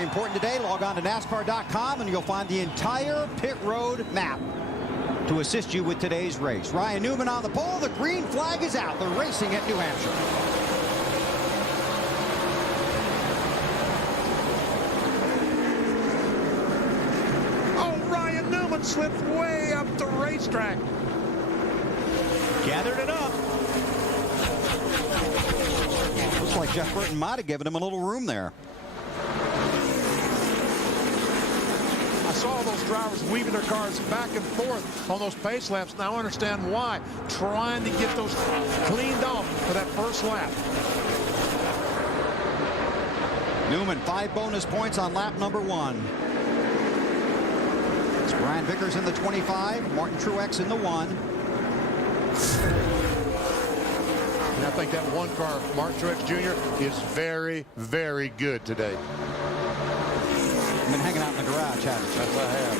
very important today. Log on to NASCAR.com and you'll find the entire pit road map to assist you with today's race. Ryan Newman on the pole. The green flag is out. They're racing at New Hampshire. Slipped way up the racetrack. Gathered it up. Looks like Jeff Burton might have given him a little room there. I saw those drivers weaving their cars back and forth on those pace laps. Now I understand why. Trying to get those cleaned off for that first lap. Newman, 5 bonus points on lap number 1. Brian Vickers in the 25, Martin Truex in the 1. And I think that one car, Martin Truex Jr., is very, very good today. I've been hanging out in the garage, haven't you? Yes, I have.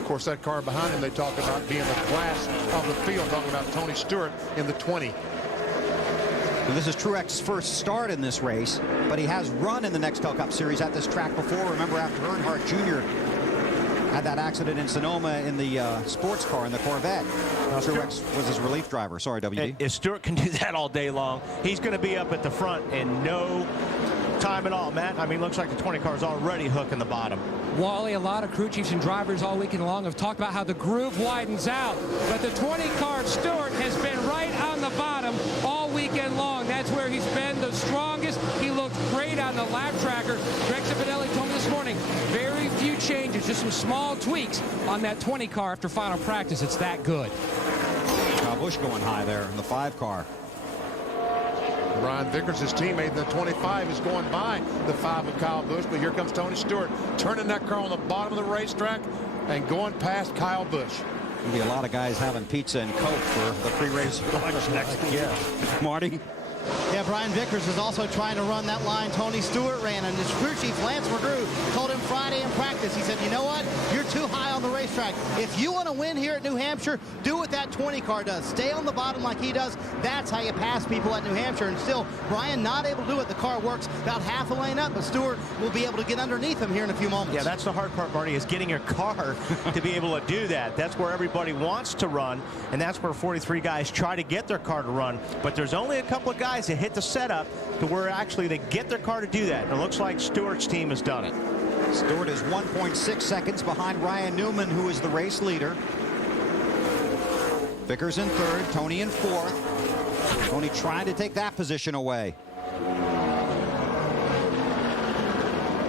Of course, that car behind him, they talk about being the class of the field, talking about Tony Stewart in the 20. And this is Truex's first start in this race, but he has run in the Nextel Cup Series at this track before. Remember, after Earnhardt Jr. had that accident in Sonoma in the sports car, in the Corvette. Truex was his relief driver. Sorry, WD. If Stewart can do that all day long, he's going to be up at the front in no time at all, Matt. I mean, looks like the 20 car is already hooking the bottom. Wally, a lot of crew chiefs and drivers all weekend long have talked about how the groove widens out, but the 20 car Stewart has been right on the bottom all weekend long. That's where he's been the strongest. He looked great on the lap tracker. Greg Cipotelli told me this morning, very few changes, just some small tweaks on that 20 car after final practice. It's that good. Kyle Busch going high there in the 5 car. Brian Vickers, his teammate in the 25, is going by the 5 of Kyle Busch, but here comes Tony Stewart turning that car on the bottom of the racetrack and going past Kyle Busch. There'll be a lot of guys having pizza and Coke for the pre-race lunch next year. Marty? Yeah, Brian Vickers is also trying to run that line Tony Stewart ran, and his crew chief, Lance McGrew, told him Friday in practice, he said, you know what, you're too high on the racetrack. If you want to win here at New Hampshire, do what that 20 car does. Stay on the bottom like he does. That's how you pass people at New Hampshire. And still, Brian not able to do it. The car works about half a lane up, but Stewart will be able to get underneath him here in a few moments. Yeah, that's the hard part, Marty, is getting your car to be able to do that. That's where everybody wants to run, and that's where 43 guys try to get their car to run. But there's only a couple of guys that hit the setup to where actually they get their car to do that. And it looks like Stewart's team has done it. Stewart is 1.6 seconds behind Ryan Newman, who is the race leader. Vickers in 3rd, Tony in 4th. Tony trying to take that position away.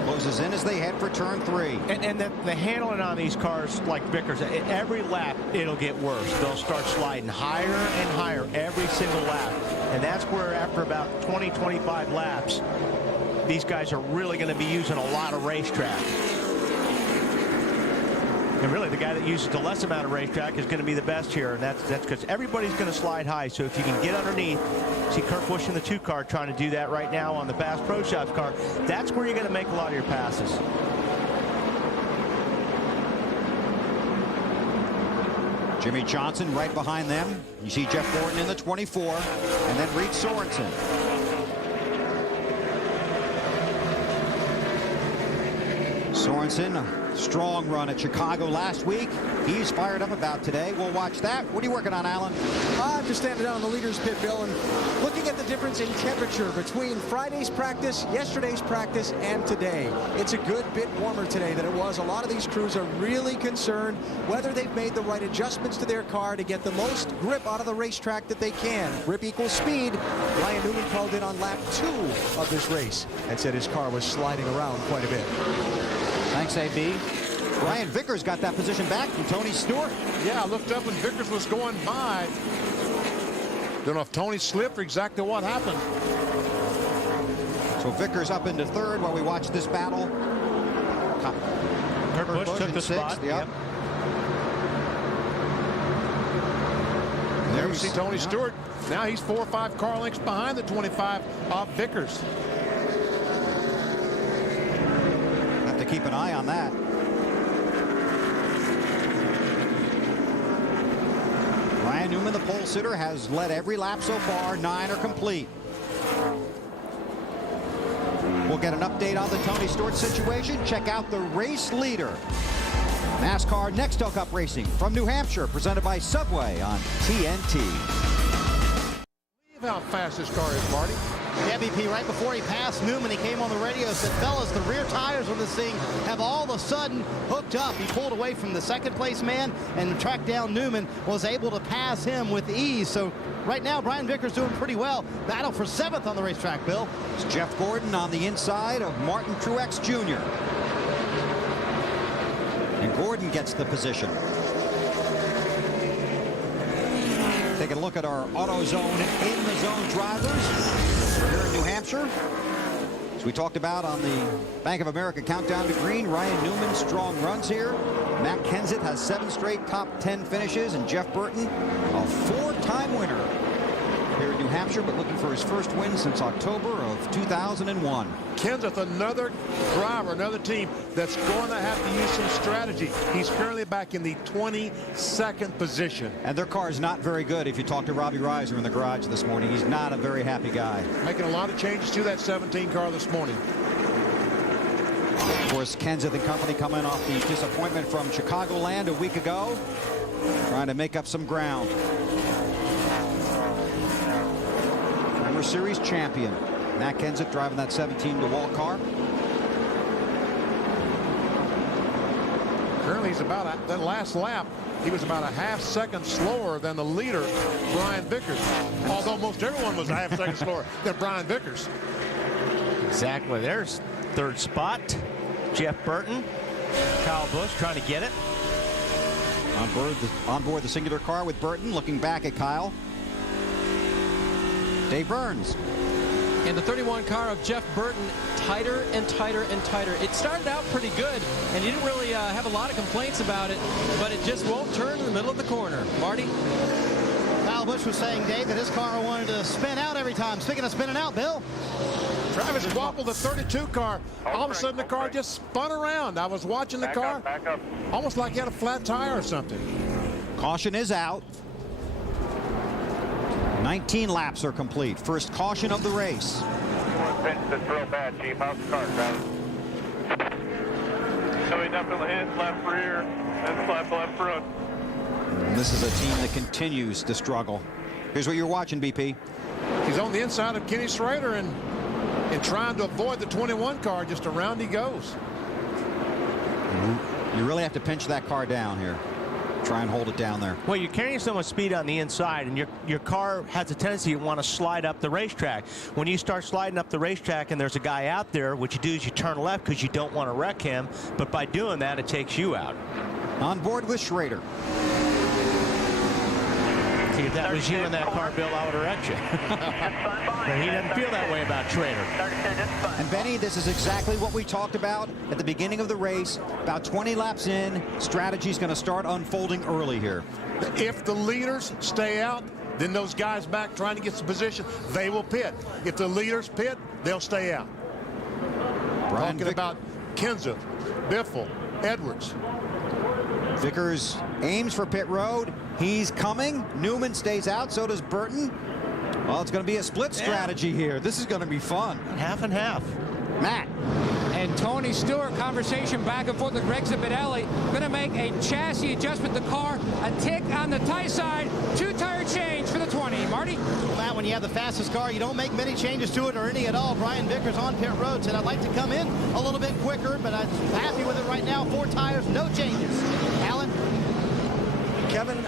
Closes in as they head for turn 3. And the handling on these cars, like Vickers, every lap it'll get worse. They'll start sliding higher and higher every single lap. And that's where after about 20-25 laps, these guys are really going to be using a lot of racetrack. And really, the guy that uses the less amount of racetrack is going to be the best here. And that's because everybody's going to slide high. So if you can get underneath, see Kurt Busch in the 2 car trying to do that right now on the Bass Pro Shops car. That's where you're going to make a lot of your passes. Jimmy Johnson right behind them. You see Jeff Gordon in the 24, and then Reed Sorensen. Sorensen, a strong run at Chicago last week. He's fired up about today. We'll watch that. What are you working on, Alan? I'm just standing down in the leaders pit, Bill, and looking at the difference in temperature between Friday's practice, yesterday's practice, and today. It's a good bit warmer today than it was. A lot of these crews are really concerned whether they've made the right adjustments to their car to get the most grip out of the racetrack that they can. Grip equals speed. Ryan Newman called in on lap 2 of this race and said his car was sliding around quite a bit. Thanks, AB. Brian Vickers got that position back from Tony Stewart. Yeah, I looked up when Vickers was going by. Don't know if Tony slipped or exactly what happened. So Vickers up into 3rd while we watch this battle. Kurt Busch took the 6th, spot. yep. There we see Tony Stewart. Now he's 4 or 5 car lengths behind the 25 of Vickers. Have to keep an eye on that. Ryan Newman, the pole sitter, has led every lap so far. 9 are complete. we'll get an update on the Tony Stewart situation. Check out the race leader. NASCAR Nextel Cup Racing from New Hampshire, presented by Subway on TNT. How fast this car is, Marty. Yeah, BP, right before he passed Newman, he came on the radio and said, fellas, the rear tires on this thing have all of a sudden hooked up. He pulled away from the second place man and tracked down Newman, was able to pass him with ease. So right now, Brian Vickers doing pretty well. Battle for 7th on the racetrack, Bill. It's Jeff Gordon on the inside of Martin Truex Jr. And Gordon gets the position. Taking a look at our AutoZone in the zone drivers here in New Hampshire. As we talked about on the Bank of America Countdown to Green, Ryan Newman, strong runs here. Matt Kenseth has 7 straight top 10 finishes, and Jeff Burton, a 4-time winner here in New Hampshire, but looking for his first win since October of 2001. Kenseth, another driver, another team that's going to have to use some strategy. He's currently back in the 22nd position. And their car is not very good. If you talk to Robbie Reiser in the garage this morning, he's not a very happy guy. Making a lot of changes to that 17 car this morning. Of course, Kenseth and company coming off the disappointment from Chicagoland a week ago, trying to make up some ground. Former series champion Matt Kenseth driving that 17 DeWalt car. Currently, he's about that last lap. He was about a ½ second slower than the leader, Brian Vickers. Although most everyone was a ½ second slower than Brian Vickers. Exactly. There's 3rd spot. Jeff Burton. Kyle Busch trying to get it. On board the singular car with Burton, looking back at Kyle. Dave Burns. And the 31 car of Jeff Burton, tighter and tighter and tighter. It started out pretty good, and he didn't really have a lot of complaints about it, but it just won't turn in the middle of the corner. Marty? Kyle Busch was saying, Dave, that his car wanted to spin out every time. Speaking of spinning out, Bill. Travis Wapple, the 32 car, all of a sudden the car just spun around. I was watching the car, almost like he had a flat tire or something. Caution is out. 19 laps are complete. First caution of the race. It's real bad, Chief. How's the car, Travis? So he definitely hit left rear and left front. And this is a team that continues to struggle. Here's what you're watching, BP. He's on the inside of Kenny Schrader and trying to avoid the 21 car. Just around he goes. You really have to pinch that car down here. Try and hold it down there. Well, you're carrying so much speed on the inside, and your car has a tendency to want to slide up the racetrack. When you start sliding up the racetrack and there's a guy out there, what you do is you turn left because you don't want to wreck him, but by doing that, it takes you out. On board with Schrader. See, if that was you in that car, Bill, I would have wrecked you. But he doesn't feel that way about Schrader. And Benny, this is exactly what we talked about at the beginning of the race. About 20 laps in, strategy's going to start unfolding early here. If the leaders stay out, then those guys back trying to get some position, they will pit. If the leaders pit, they'll stay out. Talking about Kenseth, Biffle, Edwards. Vickers aims for pit road. He's coming. Newman stays out. So does Burton. Well, it's going to be a split strategy here. This is going to be fun. Half and half. Matt. And Tony Stewart, conversation back and forth with Greg Zipadelli, going to make a chassis adjustment. The car, a tick on the tie side, 2-tire change for the 20. Marty? Well, Matt, when you have the fastest car, you don't make many changes to it or any at all. Brian Vickers on pit road said, I'd like to come in a little bit quicker, but I'm happy with it right now. 4 tires, no changes. Alan? Kevin,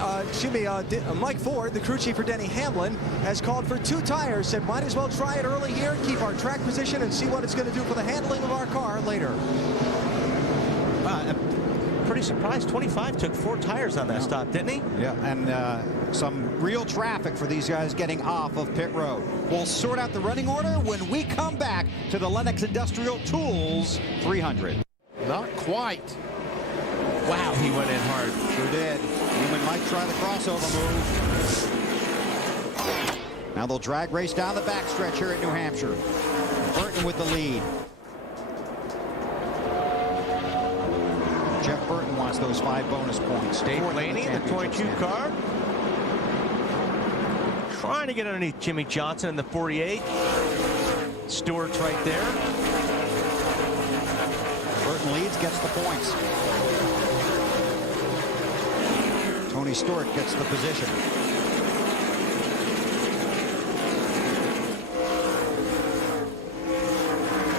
Mike Ford, the crew chief for Denny Hamlin, has called for 2 tires, said might as well try it early here, keep our track position, and see what it's going to do for the handling of our car later. I'm pretty surprised. 25 took 4 tires on that stop, didn't he? Yeah, and some real traffic for these guys getting off of pit road. We'll sort out the running order when we come back to the Lenox Industrial Tools 300. Not quite. Wow, he went in hard. Sure did. Newman might try the crossover move. Now they'll drag race down the backstretch here at New Hampshire. Burton with the lead. Jeff Burton wants those 5 bonus points. Dave Blaney, the 22 car. Trying to get underneath Jimmy Johnson in the 48. Stewart's right there. Burton leads, gets the points. Tony Stewart gets the position.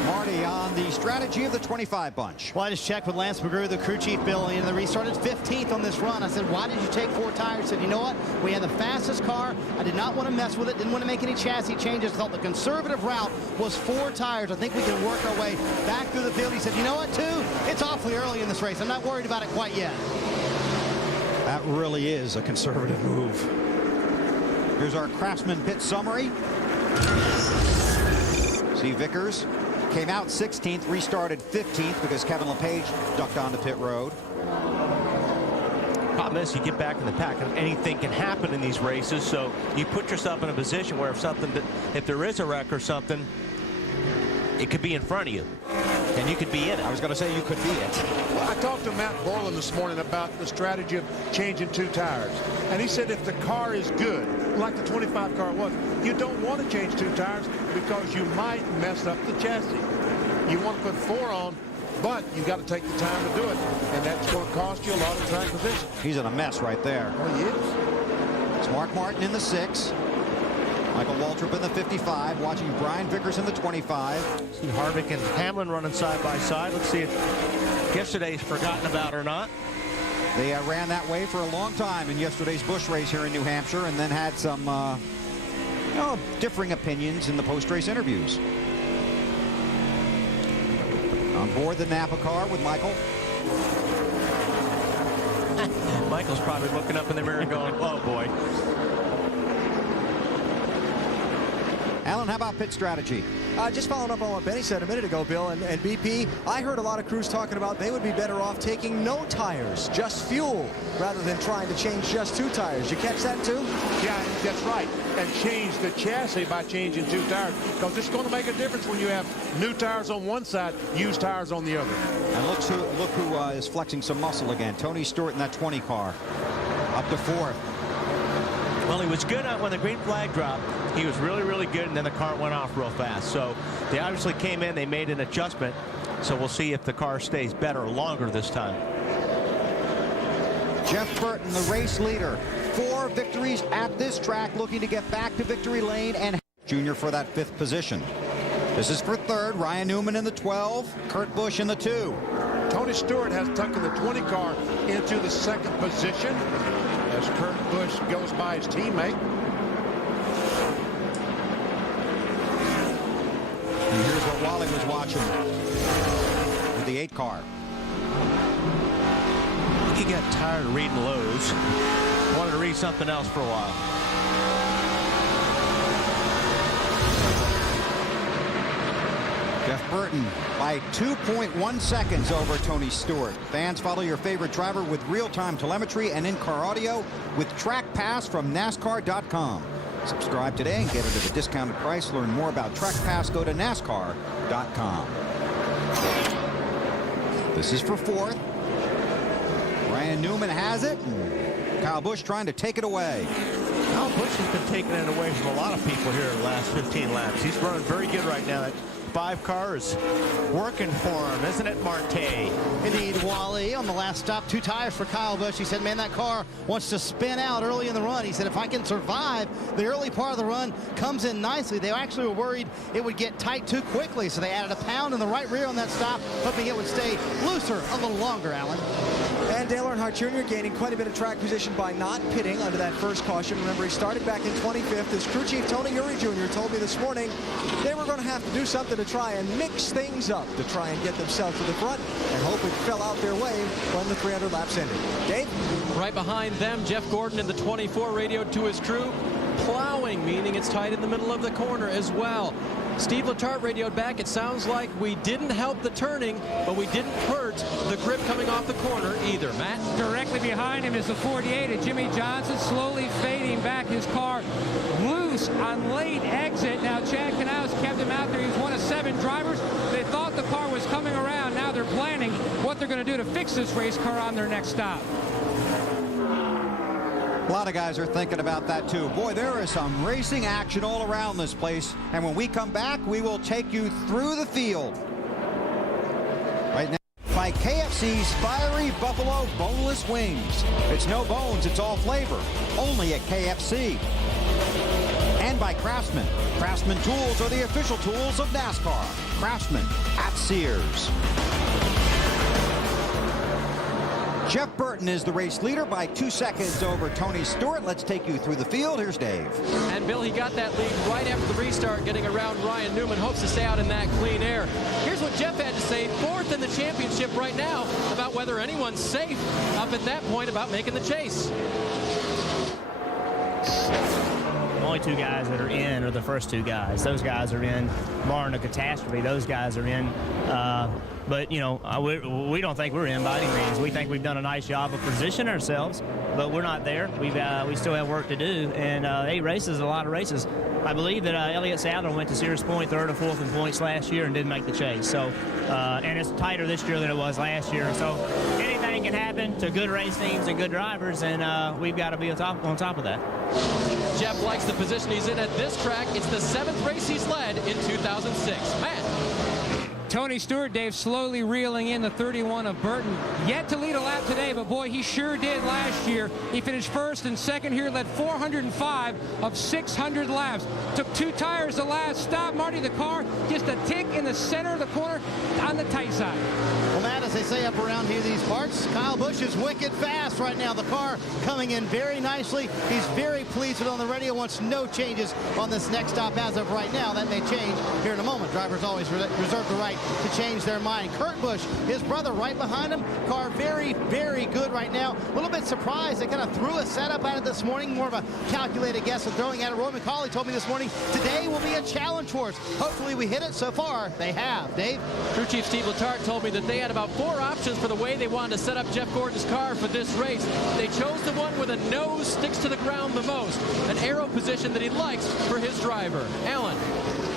Marty on the strategy of the 25 bunch. Well, I just checked with Lance McGrew, the crew chief, Bill, and the restarted 15th on this run. I said, why did you take 4 tires? He said, you know what? We had the fastest car. I did not want to mess with it. Didn't want to make any chassis changes. Thought the conservative route was 4 tires. I think we can work our way back through the field. He said, you know what, 2? It's awfully early in this race. I'm not worried about it quite yet. That really is a conservative move. Here's our Craftsman pit summary. See Vickers came out 16th, restarted 15th because Kevin LePage ducked onto pit road. Problem is, you get back in the pack, and anything can happen in these races, so you put yourself in a position where if there is a wreck or something, it could be in front of you, and you could be in it. I was going to say you could be it. Well, I talked to Matt Borland this morning about the strategy of changing 2 tires. And he said if the car is good, like the 25 car was, you don't want to change 2 tires because you might mess up the chassis. You want to put 4 on, but you got to take the time to do it. And that's going to cost you a lot of track position. He's in a mess right there. Oh, he is. It's Mark Martin in the 6. Michael Waltrip in the 55, watching Brian Vickers in the 25. See Harvick and Hamlin running side by side. Let's see if yesterday's forgotten about or not. They ran that way for a long time in yesterday's Busch race here in New Hampshire, and then had some differing opinions in the post-race interviews. On board the Napa car with Michael. Michael's probably looking up in the mirror going, oh boy. Alan, how about pit strategy? Just following up on what Benny said a minute ago, Bill, and BP, I heard a lot of crews talking about they would be better off taking no tires, just fuel, rather than trying to change just 2 tires. You catch that too? Yeah, that's right. And change the chassis by changing 2 tires, because it's going to make a difference when you have new tires on one side, used tires on the other. And look who is flexing some muscle again. Tony Stewart in that 20 car, up to 4th. Well, he was good when the green flag dropped. He was really, really good, and then the car went off real fast. So they obviously came in, they made an adjustment. So we'll see if the car stays better or longer this time. Jeff Burton, the race leader. 4 victories at this track, looking to get back to victory lane, and Jr. for that 5th position. This is for 3rd. Ryan Newman in the 12. Kurt Busch in the 2. Tony Stewart has taken the 20 car into the 2nd position as Kurt Busch goes by his teammate. And here's what Wally was watching with the 8 car. He got tired of reading Lowe's. Wanted to read something else for a while. Jeff Burton by 2.1 seconds over Tony Stewart. Fans, follow your favorite driver with real-time telemetry and in-car audio with Track Pass from NASCAR.com. Subscribe today and get it at a discounted price. Learn more about Track Pass. Go to NASCAR.com. This is for 4th. Ryan Newman has it. And Kyle Busch trying to take it away. Kyle Busch has been taking it away from a lot of people here in the last 15 laps. He's running very good right now. That 5 car is working for him, isn't it, Marte? Indeed, Wally. On the last stop, 2 tires for Kyle Busch. He said, man, that car wants to spin out early in the run. He said, if I can survive the early part of the run, comes in nicely. They actually were worried it would get tight too quickly, so they added a pound in the right rear on that stop, hoping it would stay looser a little longer, Alan. And Dale Earnhardt Jr. gaining quite a bit of track position by not pitting under that first caution. Remember, he started back in 25th. As crew chief Tony Uri Jr. told me this morning, they were going to have to do something to try and mix things up, to try and get themselves to the front, and hope it fell out their way when the 300 laps ended. Dave? Right behind them, Jeff Gordon in the 24 radioed to his crew. Plowing, meaning it's tight in the middle of the corner as well. Steve Letarte radioed back. It sounds like we didn't help the turning, but we didn't hurt the grip coming off the corner either. Matt? Directly behind him is the 48 of Jimmy Johnson, slowly fading back. His car loose on late exit. Now Chad Knaus kept him out there. He was one of 7 drivers. They thought the car was coming around. Now they're planning what they're going to do to fix this race car on their next stop. A lot of guys are thinking about that too. Boy, there is some racing action all around this place. And when we come back, we will take you through the field. Right now. by KFC's Fiery Buffalo Boneless Wings. It's no bones, it's all flavor. Only at KFC. And by Craftsman. Craftsman tools are the official tools of NASCAR. Craftsman at Sears. Jeff Burton is the race leader by 2 seconds over Tony Stewart. Let's take you through the field. Here's Dave. And Bill, he got that lead right after the restart, getting around Ryan Newman. Hopes to stay out in that clean air. Here's what Jeff had to say, fourth in the championship right now, about whether anyone's safe up at that point about making the chase. The only two guys that are in are the first two guys. Those guys are in, barring a catastrophe. Those guys are in. But, you know, we don't think we're in by any means. We think we've done a nice job of positioning ourselves, but we're not there. We still have work to do, and 8 races is a lot of races. I believe that Elliott Sadler went to Sears Point 3rd or 4th in points last year and didn't make the chase. So, and it's tighter this year than it was last year. So anything can happen to good race teams and good drivers, and we've got to be on top of that. Jeff likes the position he's in at this track. It's the 7th race he's led in 2006. Matt. Tony Stewart, Dave, slowly reeling in the 31 of Burton. Yet to lead a lap today, but boy, he sure did last year. He finished first and second here, led 405 of 600 laps. Took 2 tires the last stop. Marty, the car just a tick in the center of the corner on the tight side. Well, Matt, as they say up around here these parts, Kyle Busch is wicked fast right now. The car coming in very nicely. He's very pleased with it on the radio. Wants no changes on this next stop as of right now. That may change here in a moment. Drivers always reserve the right to change their mind. Kurt Busch, his brother, right behind him. Car very, very good right now. A little bit surprised. They kind of threw a setup at it this morning. More of a calculated guess of throwing at it. Roy McCauley told me this morning, today will be a challenge for us. Hopefully we hit it. So far, they have. Dave? Crew Chief Steve Letarte told me that they had about 4 options for the way they wanted to set up Jeff Gordon's car for this race. They chose the one where the nose sticks to the ground the most, an aero position that he likes for his driver. Alan.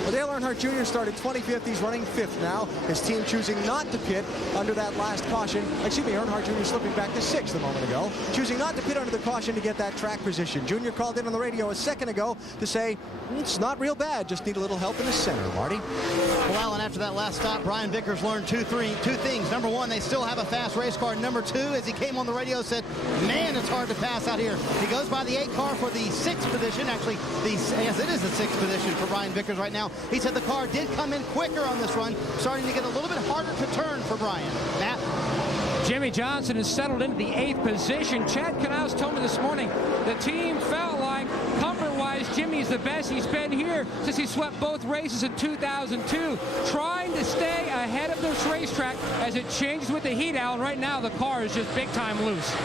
Well, Dale Earnhardt Jr. started 25th. He's running 5th now. His team choosing not to pit under that last caution. Excuse me, Earnhardt Jr. slipping back to 6th a moment ago. Choosing not to pit under the caution to get that track position. Jr. called in on the radio a second ago to say, it's not real bad, just need a little help in the center, Marty. Well, Alan, after that last stop, Brian Vickers learned two things. Number one, they still have a fast race car. Number two, as he came on the radio, said, man, it's hard to pass out here. He goes by the 8 car for the 6th position. Actually, yes, it is the 6th position for Brian Vickers right now. He said the car did come in quicker on this run, starting to get a little bit harder to turn for Brian. Matt? Jimmy Johnson has settled into the 8th position. Chad Knaus told me this morning the team felt like comfort-wise Jimmy's the best he's been here since he swept both races in 2002. Trying to stay ahead of this racetrack as it changes with the heat out. Right now the car is just big time loose.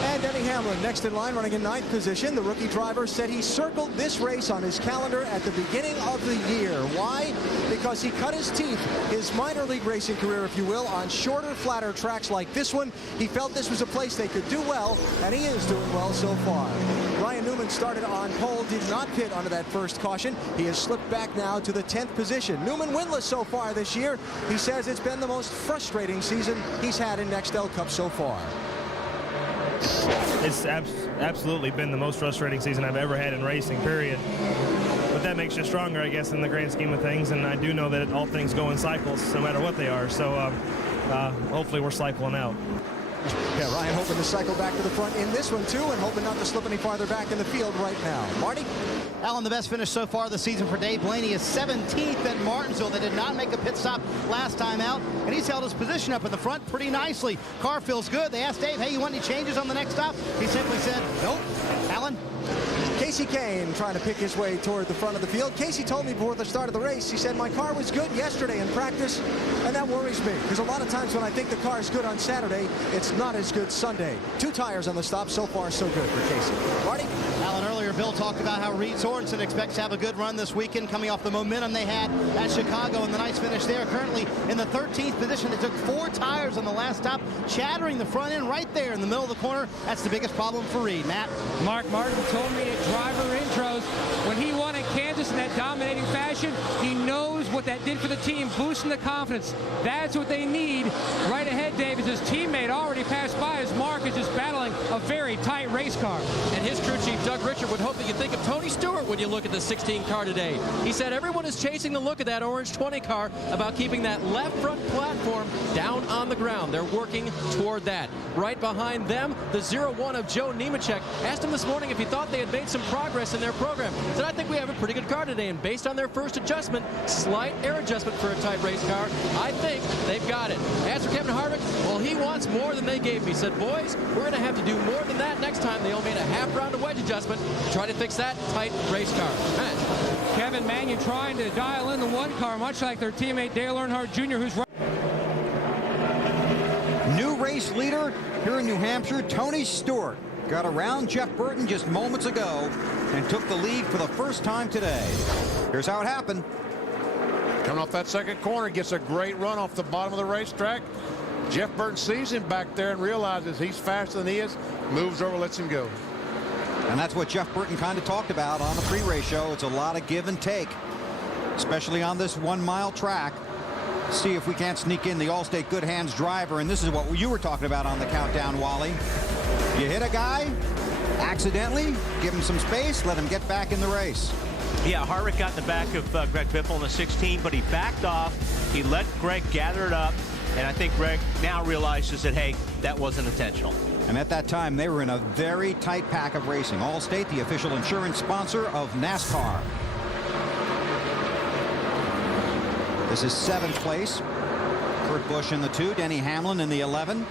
And Denny Hamlin next in line, running in 9th position. The rookie driver said he circled this race on his calendar at the beginning of the year. Why? Because he cut his teeth, his minor league racing career, if you will, on shorter, flatter tracks like this one. He felt this was a place they could do well, and he is doing well so far. Ryan Newman started on pole, did not pit under that first caution. He has slipped back now to the 10th position. Newman winless so far this year. He says it's been the most frustrating season he's had in Nextel Cup so far. It's absolutely been the most frustrating season I've ever had in racing, period. But that makes you stronger, I guess, in the grand scheme of things. And I do know that all things go in cycles, no matter what they are. So hopefully we're cycling out. Yeah, Ryan hoping to cycle back to the front in this one, too, and hoping not to slip any farther back in the field right now. Marty? Alan, the best finish so far this season for Dave Blaney is 17th at Martinsville. They did not make a pit stop last time out, and he's held his position up in the front pretty nicely. Car feels good. They asked Dave, hey, you want any changes on the next stop? He simply said, nope. Alan? Casey Kane trying to pick his way toward the front of the field. Casey told me before the start of the race, he said, my car was good yesterday in practice, and that worries me, because a lot of times when I think the car is good on Saturday, it's not as good Sunday. 2 tires on the stop. So far, so good for Casey. Marty? Alan, earlier Bill talked about how Reed Sorensen expects to have a good run this weekend, coming off the momentum they had at Chicago and the nice finish there. Currently in the 13th position. They took 4 tires on the last stop, chattering the front end right there in the middle of the corner. That's the biggest problem for Reed. Matt? Mark Martin told me at driver intros when he won at Kansas in that dominating fashion, he knows what that did for the team, boosting the confidence. That's what they need. Right ahead, Dave, is his teammate already passed by as Mark is just battling a very tight race car. And his crew chief, Doug Richard, would hope hope that you think of Tony Stewart when you look at the 16 car today. He said everyone is chasing the look of that orange 20 car about keeping that left front platform down on the ground. They're working toward that. Right behind them, the 01 of Joe Nemechek. Asked him this morning if he thought they had made some progress in their program. Said, I think we have a pretty good car today, and based on their first adjustment, slight air adjustment for a tight race car, I think they've got it. As for Kevin Harvick, well, he wants more than they gave me. He said, boys, we're going to have to do more than that next time. They only made a half round of wedge adjustment to try to fix that tight race car. Matt. Kevin Mannion trying to dial in the one car, much like their teammate Dale Earnhardt Jr., who's right. New race leader here in New Hampshire, Tony Stewart, got around Jeff Burton just moments ago and took the lead for the first time today. Here's how it happened. Coming off that second corner, gets a great run off the bottom of the racetrack. Jeff Burton sees him back there and realizes he's faster than he is, moves over, lets him go. And that's what Jeff Burton kind of talked about on the pre-race show. It's a lot of give and take, especially on this 1 mile track. See if we can't sneak in the Allstate Good Hands driver. And this is what you were talking about on the countdown, Wally. You hit a guy accidentally, give him some space, let him get back in the race. Yeah, Harvick got in the back of Greg Biffle in the 16, but he backed off. He let Greg gather it up. And I think Greg now realizes that, hey, that wasn't intentional. And at that time, they were in a very tight pack of racing. Allstate, the official insurance sponsor of NASCAR. This is 7th place. Kurt Busch in the 2, Denny Hamlin in the 11.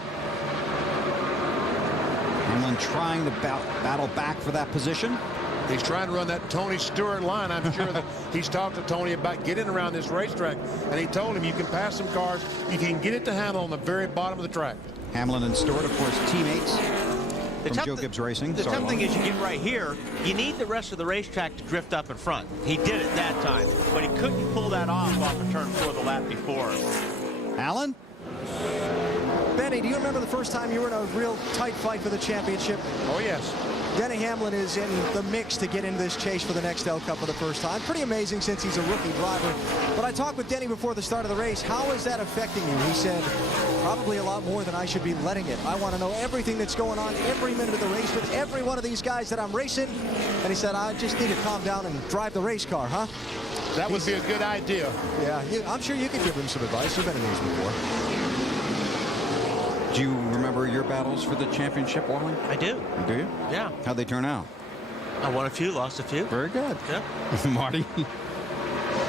Hamlin trying to battle back for that position. He's trying to run that Tony Stewart line. I'm sure that he's talked to Tony about getting around this racetrack, and he told him you can pass some cars, you can get it to Hamlin on the very bottom of the track. Hamlin and Stewart, of course, teammates from Joe Gibbs Racing. The tough thing is you get right here, you need the rest of the racetrack to drift up in front. He did it that time, but he couldn't pull that off of turn 4 the lap before. Alan? Benny, do you remember the first time you were in a real tight fight for the championship? Oh, yes. Denny Hamlin is in the mix to get into this chase for the Nextel Cup for the first time. Pretty amazing since he's a rookie driver. But I talked with Denny before the start of the race. How is that affecting you? He said, probably a lot more than I should be letting it. I want to know everything that's going on every minute of the race with every one of these guys that I'm racing. And he said, I just need to calm down and drive the race car, huh? That would be a good idea. Yeah, I'm sure you could give him some advice. You've been in these before. Do you remember your battles for the championship, Wally? I do. Do you? Yeah. How'd they turn out? I won a few, lost a few. Very good. Yeah. Marty?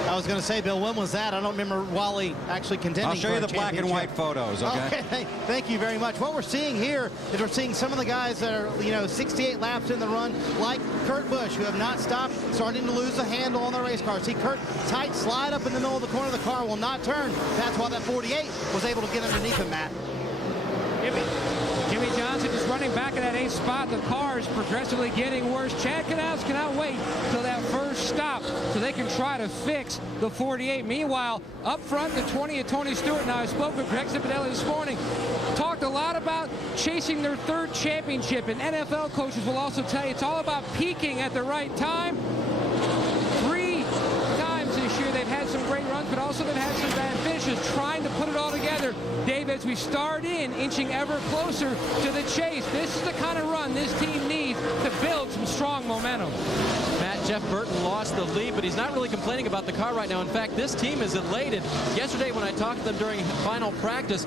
I was going to say, Bill, when was that? I don't remember Wally actually contending. I'll show you the black and white photos, okay? Okay, thank you very much. What we're seeing here is we're seeing some of the guys that are, 68 laps in the run, like Kurt Busch, who have not stopped, starting to lose the handle on the race car. See Kurt tight slide up in the middle of the corner of the car, will not turn. That's why that 48 was able to get underneath him, Matt. Jimmy Johnson is running back in that 8th spot. The car is progressively getting worse. Chad Knaus cannot wait till that first stop so they can try to fix the 48. Meanwhile, up front, the 20 of Tony Stewart. Now, I spoke with Greg Zipadelli this morning. Talked a lot about chasing their 3rd championship, and NFL coaches will also tell you it's all about peaking at the right time. 3 times this year they've had some great runs, but also they've had some bad finishes, trying to put it all together. Dave, as we start inching ever closer to the chase, this is the kind of run this team needs to build some strong momentum. Matt, Jeff Burton lost the lead, but he's not really complaining about the car right now. In fact, this team is elated. Yesterday when I talked to them during final practice,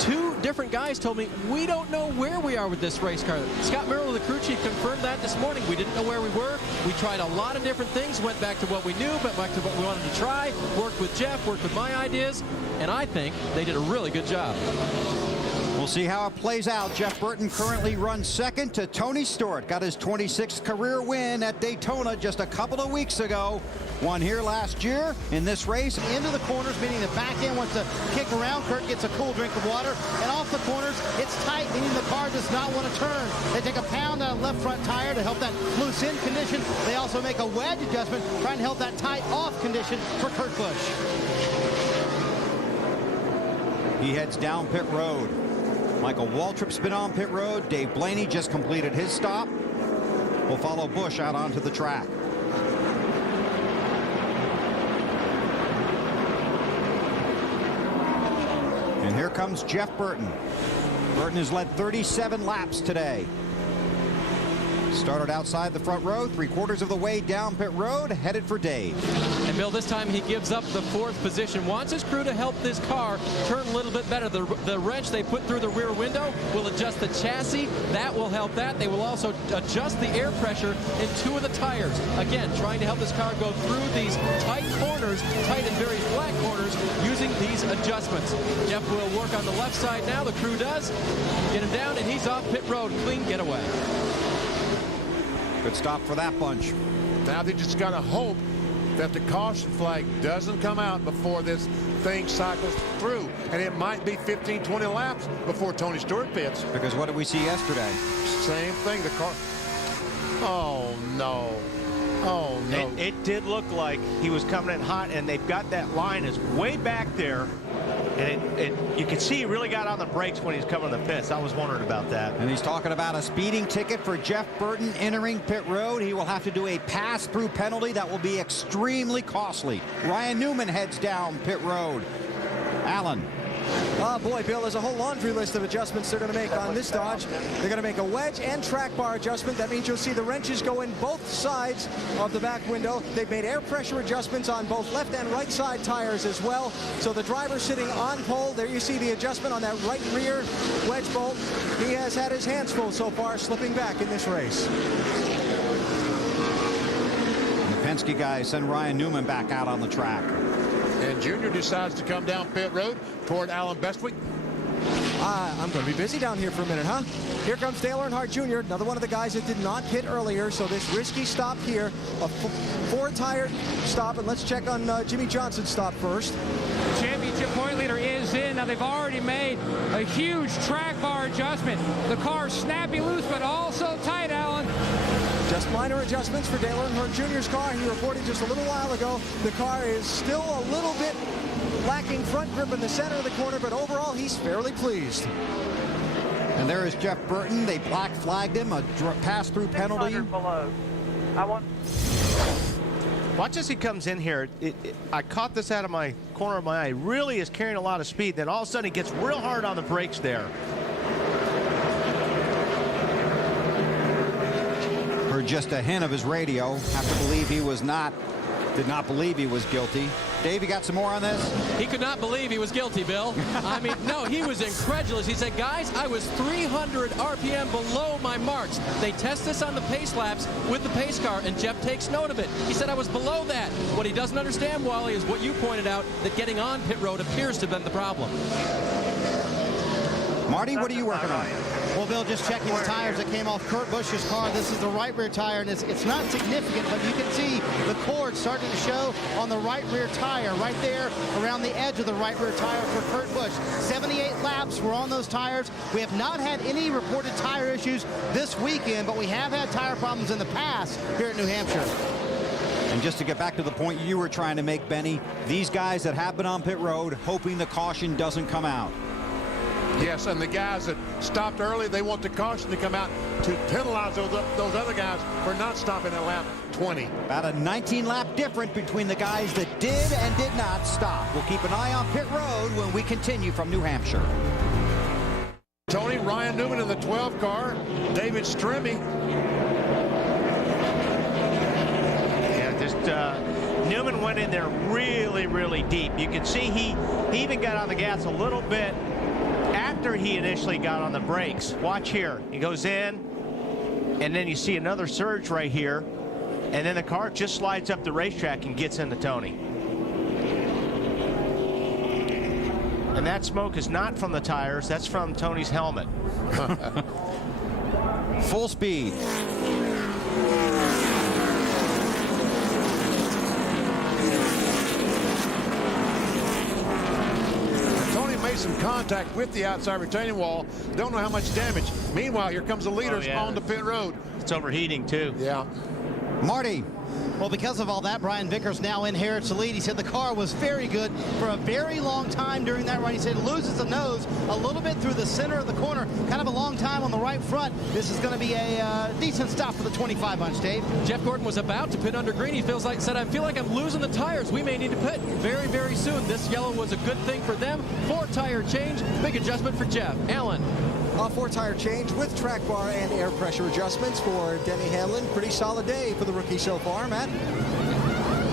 2 different guys told me, we don't know where we are with this race car. Scott Merrill, the crew chief, confirmed that this morning. We didn't know where we were. We tried a lot of different things, went back to what we knew, but back to what we wanted to try, worked with Jeff, worked with my ideas, and I think they did a really good job. We'll see how it plays out. Jeff Burton currently runs 2nd to Tony Stewart. Got his 26th career win at Daytona just a couple of weeks ago. Won here last year in this race. Into the corners, meaning the back end wants to kick around. Kurt gets a cool drink of water. And off the corners, it's tight, meaning the car does not want to turn. They take a pound out of left front tire to help that loose in condition. They also make a wedge adjustment, trying to help that tight off condition for Kurt Busch. He heads down pit road. Michael Waltrip's been on pit road. Dave Blaney just completed his stop. We'll follow Busch out onto the track. And here comes Jeff Burton. Burton has led 37 laps today. Started outside the front row, 3/4 of the way down pit road, headed for Dave. And Bill, this time he gives up the 4th position. Wants his crew to help this car turn a little bit better. The wrench they put through the rear window will adjust the chassis. That will help that. They will also adjust the air pressure in 2 of the tires. Again, trying to help this car go through these tight corners, tight and very flat corners, using these adjustments. Jeff will work on the left side now. The crew does. Get him down, and he's off pit road. Clean getaway. Good stop for that bunch. Now they just got to hope that the caution flag doesn't come out before this thing cycles through. And it might be 15, 20 laps before Tony Stewart pits. Because what did we see yesterday? Same thing. The car. Oh, no. Oh, no. It did look like he was coming in hot, and they've got that line is way back there. And you could see he really got on the brakes when he's coming to the pits. I was wondering about that. And he's talking about a speeding ticket for Jeff Burton entering pit road. He will have to do a pass-through penalty that will be extremely costly. Ryan Newman heads down pit road. Alan. Oh, boy, Bill, there's a whole laundry list of adjustments they're going to make on this Dodge. They're going to make a wedge and track bar adjustment. That means you'll see the wrenches go in both sides of the back window. They've made air pressure adjustments on both left and right side tires as well. So the driver sitting on pole, there you see the adjustment on that right rear wedge bolt. He has had his hands full so far, slipping back in this race. The Penske guys send Ryan Newman back out on the track. And Junior decides to come down pit road toward Alan Bestwick. I'm going to be busy down here for a minute, huh? Here comes Dale Earnhardt Jr., another one of the guys that did not pit earlier. So this risky stop here, a 4-tire stop. And let's check on Jimmy Johnson's stop first. Championship point leader is in. Now they've already made a huge track bar adjustment. The car's snappy loose, but also tight, Alan. Just minor adjustments for Dale Earnhardt Jr.'s car. He reported just a little while ago the car is still a little bit lacking front grip in the center of the corner, but overall he's fairly pleased. And there is Jeff Burton. They black flagged him, a pass-through penalty. Watch as he comes in here. I caught this out of my corner of my eye. He really is carrying a lot of speed. Then all of a sudden he gets real hard on the brakes there. Heard just a hint of his radio. Have to believe he was did not believe he was guilty. Dave, you got some more on this? He could not believe he was guilty, Bill. I mean, no, he was incredulous. He said, guys, I was 300 RPM below my marks. They test this on the pace laps with the pace car, and Jeff takes note of it. He said, I was below that. What he doesn't understand, Wally, is what you pointed out, that getting on pit road appears to have been the problem. Marty, what are you working on? Well, Bill, just checking the tires that came off Kurt Busch's car. This is the right rear tire, and it's not significant, but you can see the cord starting to show on the right rear tire, right there around the edge of the right rear tire for Kurt Busch. 78 laps were on those tires. We have not had any reported tire issues this weekend, but we have had tire problems in the past here at New Hampshire. And just to get back to the point you were trying to make, Benny, these guys that have been on pit road hoping the caution doesn't come out. Yes, and the guys that stopped early, they want the caution to come out to penalize those other guys for not stopping at lap 20. About a 19-lap difference between the guys that did and did not stop. We'll keep an eye on pit road when we continue from New Hampshire. Tony, Ryan Newman in the 12 car, David Stremme. Yeah, just Newman went in there really, really deep. You can see he even got on the gas a little bit after he initially got on the brakes. Watch here. He goes in, and then you see another surge right here, and then the car just slides up the racetrack and gets into Tony. And that smoke is not from the tires. That's from Tony's helmet. Full speed. Some contact with the outside retaining wall. Don't know how much damage. Meanwhile, here comes the leaders on the pit road. It's overheating too. Yeah. Marty. Well, because of all that, Brian Vickers now inherits the lead. He said the car was very good for a very long time during that run. He said it loses the nose a little bit through the center of the corner. Kind of a long time on the right front. This is going to be a decent stop for the 25 bunch, Dave. Jeff Gordon was about to pit under green. He said, I feel like I'm losing the tires. We may need to pit very, very soon. This yellow was a good thing for them. 4-tire change. Big adjustment for Jeff. Alan. A 4-tire change with track bar and air pressure adjustments for Denny Hamlin. Pretty solid day for the rookie so far, Matt.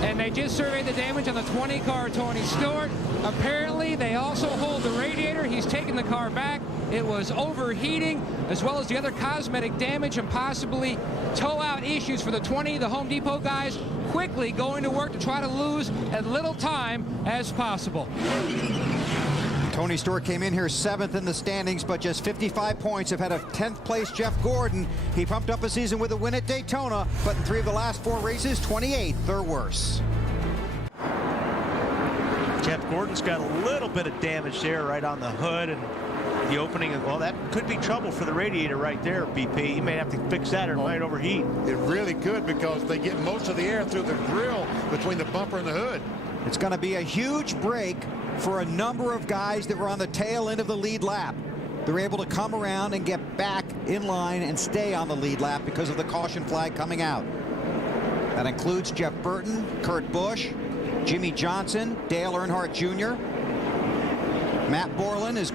And they just surveyed the damage on the 20 car, Tony Stewart. Apparently, they also hold the radiator. He's taken the car back. It was overheating, as well as the other cosmetic damage and possibly tow-out issues for the 20. The Home Depot guys quickly going to work to try to lose as little time as possible. Tony Stewart came in here 7th in the standings, but just 55 points ahead of 10th place Jeff Gordon. He pumped up a season with a win at Daytona, but in 3 of the last 4 races, 28th or worse. Jeff Gordon's got a little bit of damage there right on the hood and the opening. Well, that could be trouble for the radiator right there, BP. You may have to fix that or it might overheat. It really could, because they get most of the air through the grill between the bumper and the hood. It's going to be a huge break for a number of guys that were on the tail end of the lead lap. They're able to come around and get back in line and stay on the lead lap because of the caution flag coming out. That includes Jeff Burton, Kurt Busch, Jimmy Johnson, Dale Earnhardt Jr. Matt Borland is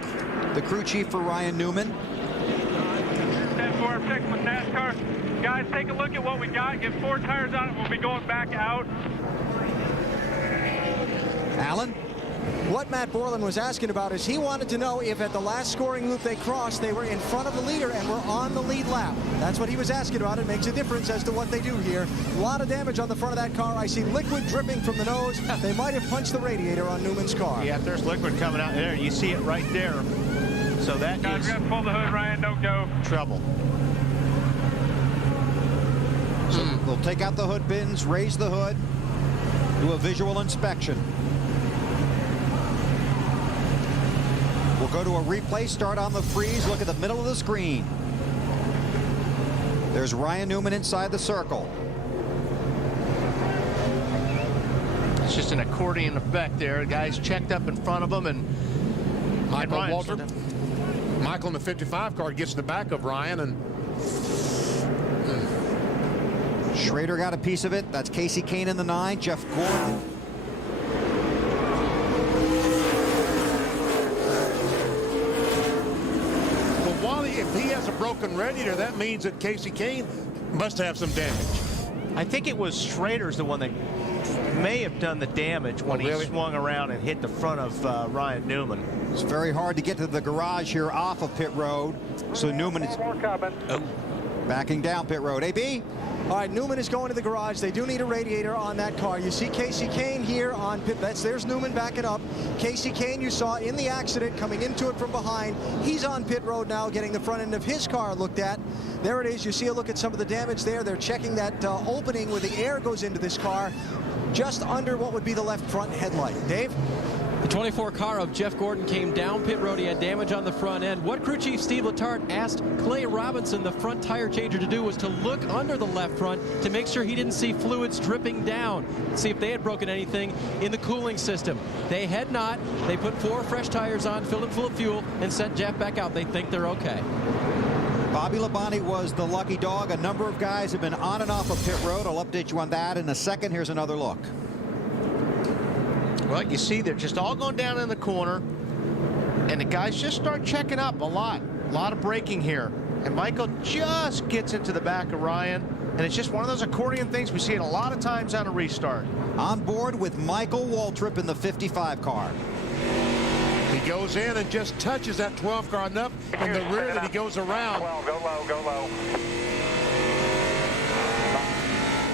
the crew chief for Ryan Newman. 10-4, checking with NASCAR. Guys, take a look at what we got. Get 4 tires on it. We'll be going back out. Alan? What Matt Borland was asking about is he wanted to know if at the last scoring loop they crossed, they were in front of the leader and were on the lead lap. That's what he was asking about. It makes a difference as to what they do here. A lot of damage on the front of that car. I see liquid dripping from the nose. They might have punched the radiator on Newman's car. Yeah, if there's liquid coming out there, you see it right there. So that Guys, is we're gonna pull the hood, Ryan. Don't go. trouble. So they'll take out the hood bins, raise the hood, do a visual inspection. We'll go to a replay, start on the freeze, look at the middle of the screen. There's Ryan Newman inside the circle. It's just an accordion effect there. The guy's checked up in front of him, and Michael Ryan Walter. Michael in the 55 car gets in the back of Ryan, and Schrader got a piece of it. That's Casey Kane in the 9, Jeff Gordon. if he has a broken radiator, that means that Casey Kane must have some damage. I think it was Schrader's the one that may have done the damage when he swung around and hit the front of Ryan Newman. It's very hard to get to the garage here off of pit road. So Newman is backing down pit road. AB? All right, Newman is going to the garage. They do need a radiator on that car. You see Casey Kane here on pit. There's Newman backing up. Casey Kane, you saw in the accident coming into it from behind. He's on pit road now, getting the front end of his car looked at. There it is. You see a look at some of the damage there. They're checking that opening where the air goes into this car, just under what would be the left front headlight. Dave? The 24 car of Jeff Gordon came down pit road. He had damage on the front end. What crew chief Steve Letarte asked Clay Robinson, the front tire changer, to do was to look under the left front to make sure he didn't see fluids dripping down, see if they had broken anything in the cooling system. They had not. They put 4 fresh tires on, filled them full of fuel, and sent Jeff back out. They think they're okay. Bobby Labonte was the lucky dog. A number of guys have been on and off of pit road. I'll update you on that in a second. Here's another look. Well, you see they're just all going down in the corner, and the guys just start checking up a lot of braking here. And Michael just gets into the back of Ryan, and it's just one of those accordion things we see it a lot of times on a restart. On board with Michael Waltrip in the 55 car. He goes in and just touches that 12 car enough in the rear that he goes around. Go low.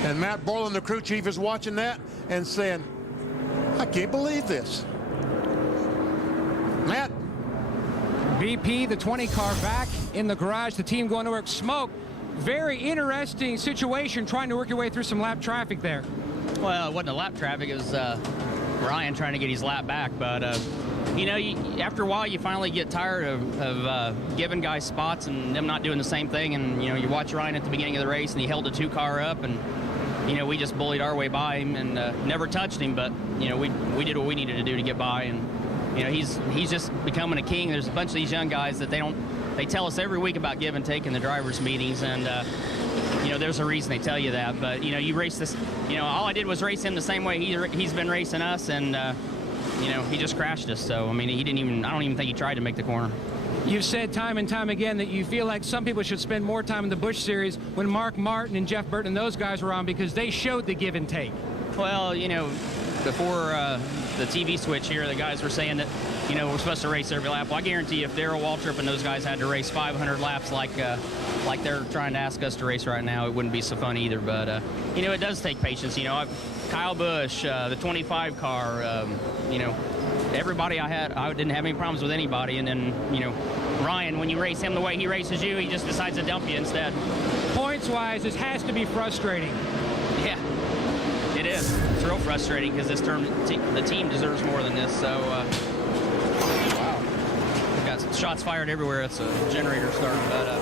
And Matt Borland, the crew chief, is watching that and saying, I can't believe this. Matt? BP, the 20 car back in the garage, the team going to work. Smoke, very interesting situation trying to work your way through some lap traffic there. Well, it wasn't a lap traffic. It was Ryan trying to get his lap back. But, you know, after a while, you finally get tired of giving guys spots and them not doing the same thing. And, you know, you watch Ryan at the beginning of the race, and he held the 2 car up. And, you know, we just bullied our way by him and never touched him. But, you know, we did what we needed to do to get by. And, you know, he's just becoming a king. There's a bunch of these young guys that they tell us every week about give and take in the drivers' meetings. And, you know, there's a reason they tell you that. But, you know, you race this, you know, all I did was race him the same way he's been racing us. And, you know, he just crashed us. So, I mean, I don't even think he tried to make the corner. You've said time and time again that you feel like some people should spend more time in the Busch Series when Mark Martin and Jeff Burton and those guys were on, because they showed the give and take. Well, you know, before the TV switch here, the guys were saying that, you know, we're supposed to race every lap. Well, I guarantee you, if Darrell Waltrip and those guys had to race 500 laps like they're trying to ask us to race right now, it wouldn't be so fun either. But, you know, it does take patience. You know, Kyle Busch, the 25 car, you know, everybody I didn't have any problems with anybody. And then, you know, Ryan, when you race him the way he races you, he just decides to dump you instead. Points-wise, this has to be frustrating. Yeah, it is. It's real frustrating because this term, the team deserves more than this. So, wow. We've got shots fired everywhere. It's a generator starting, but,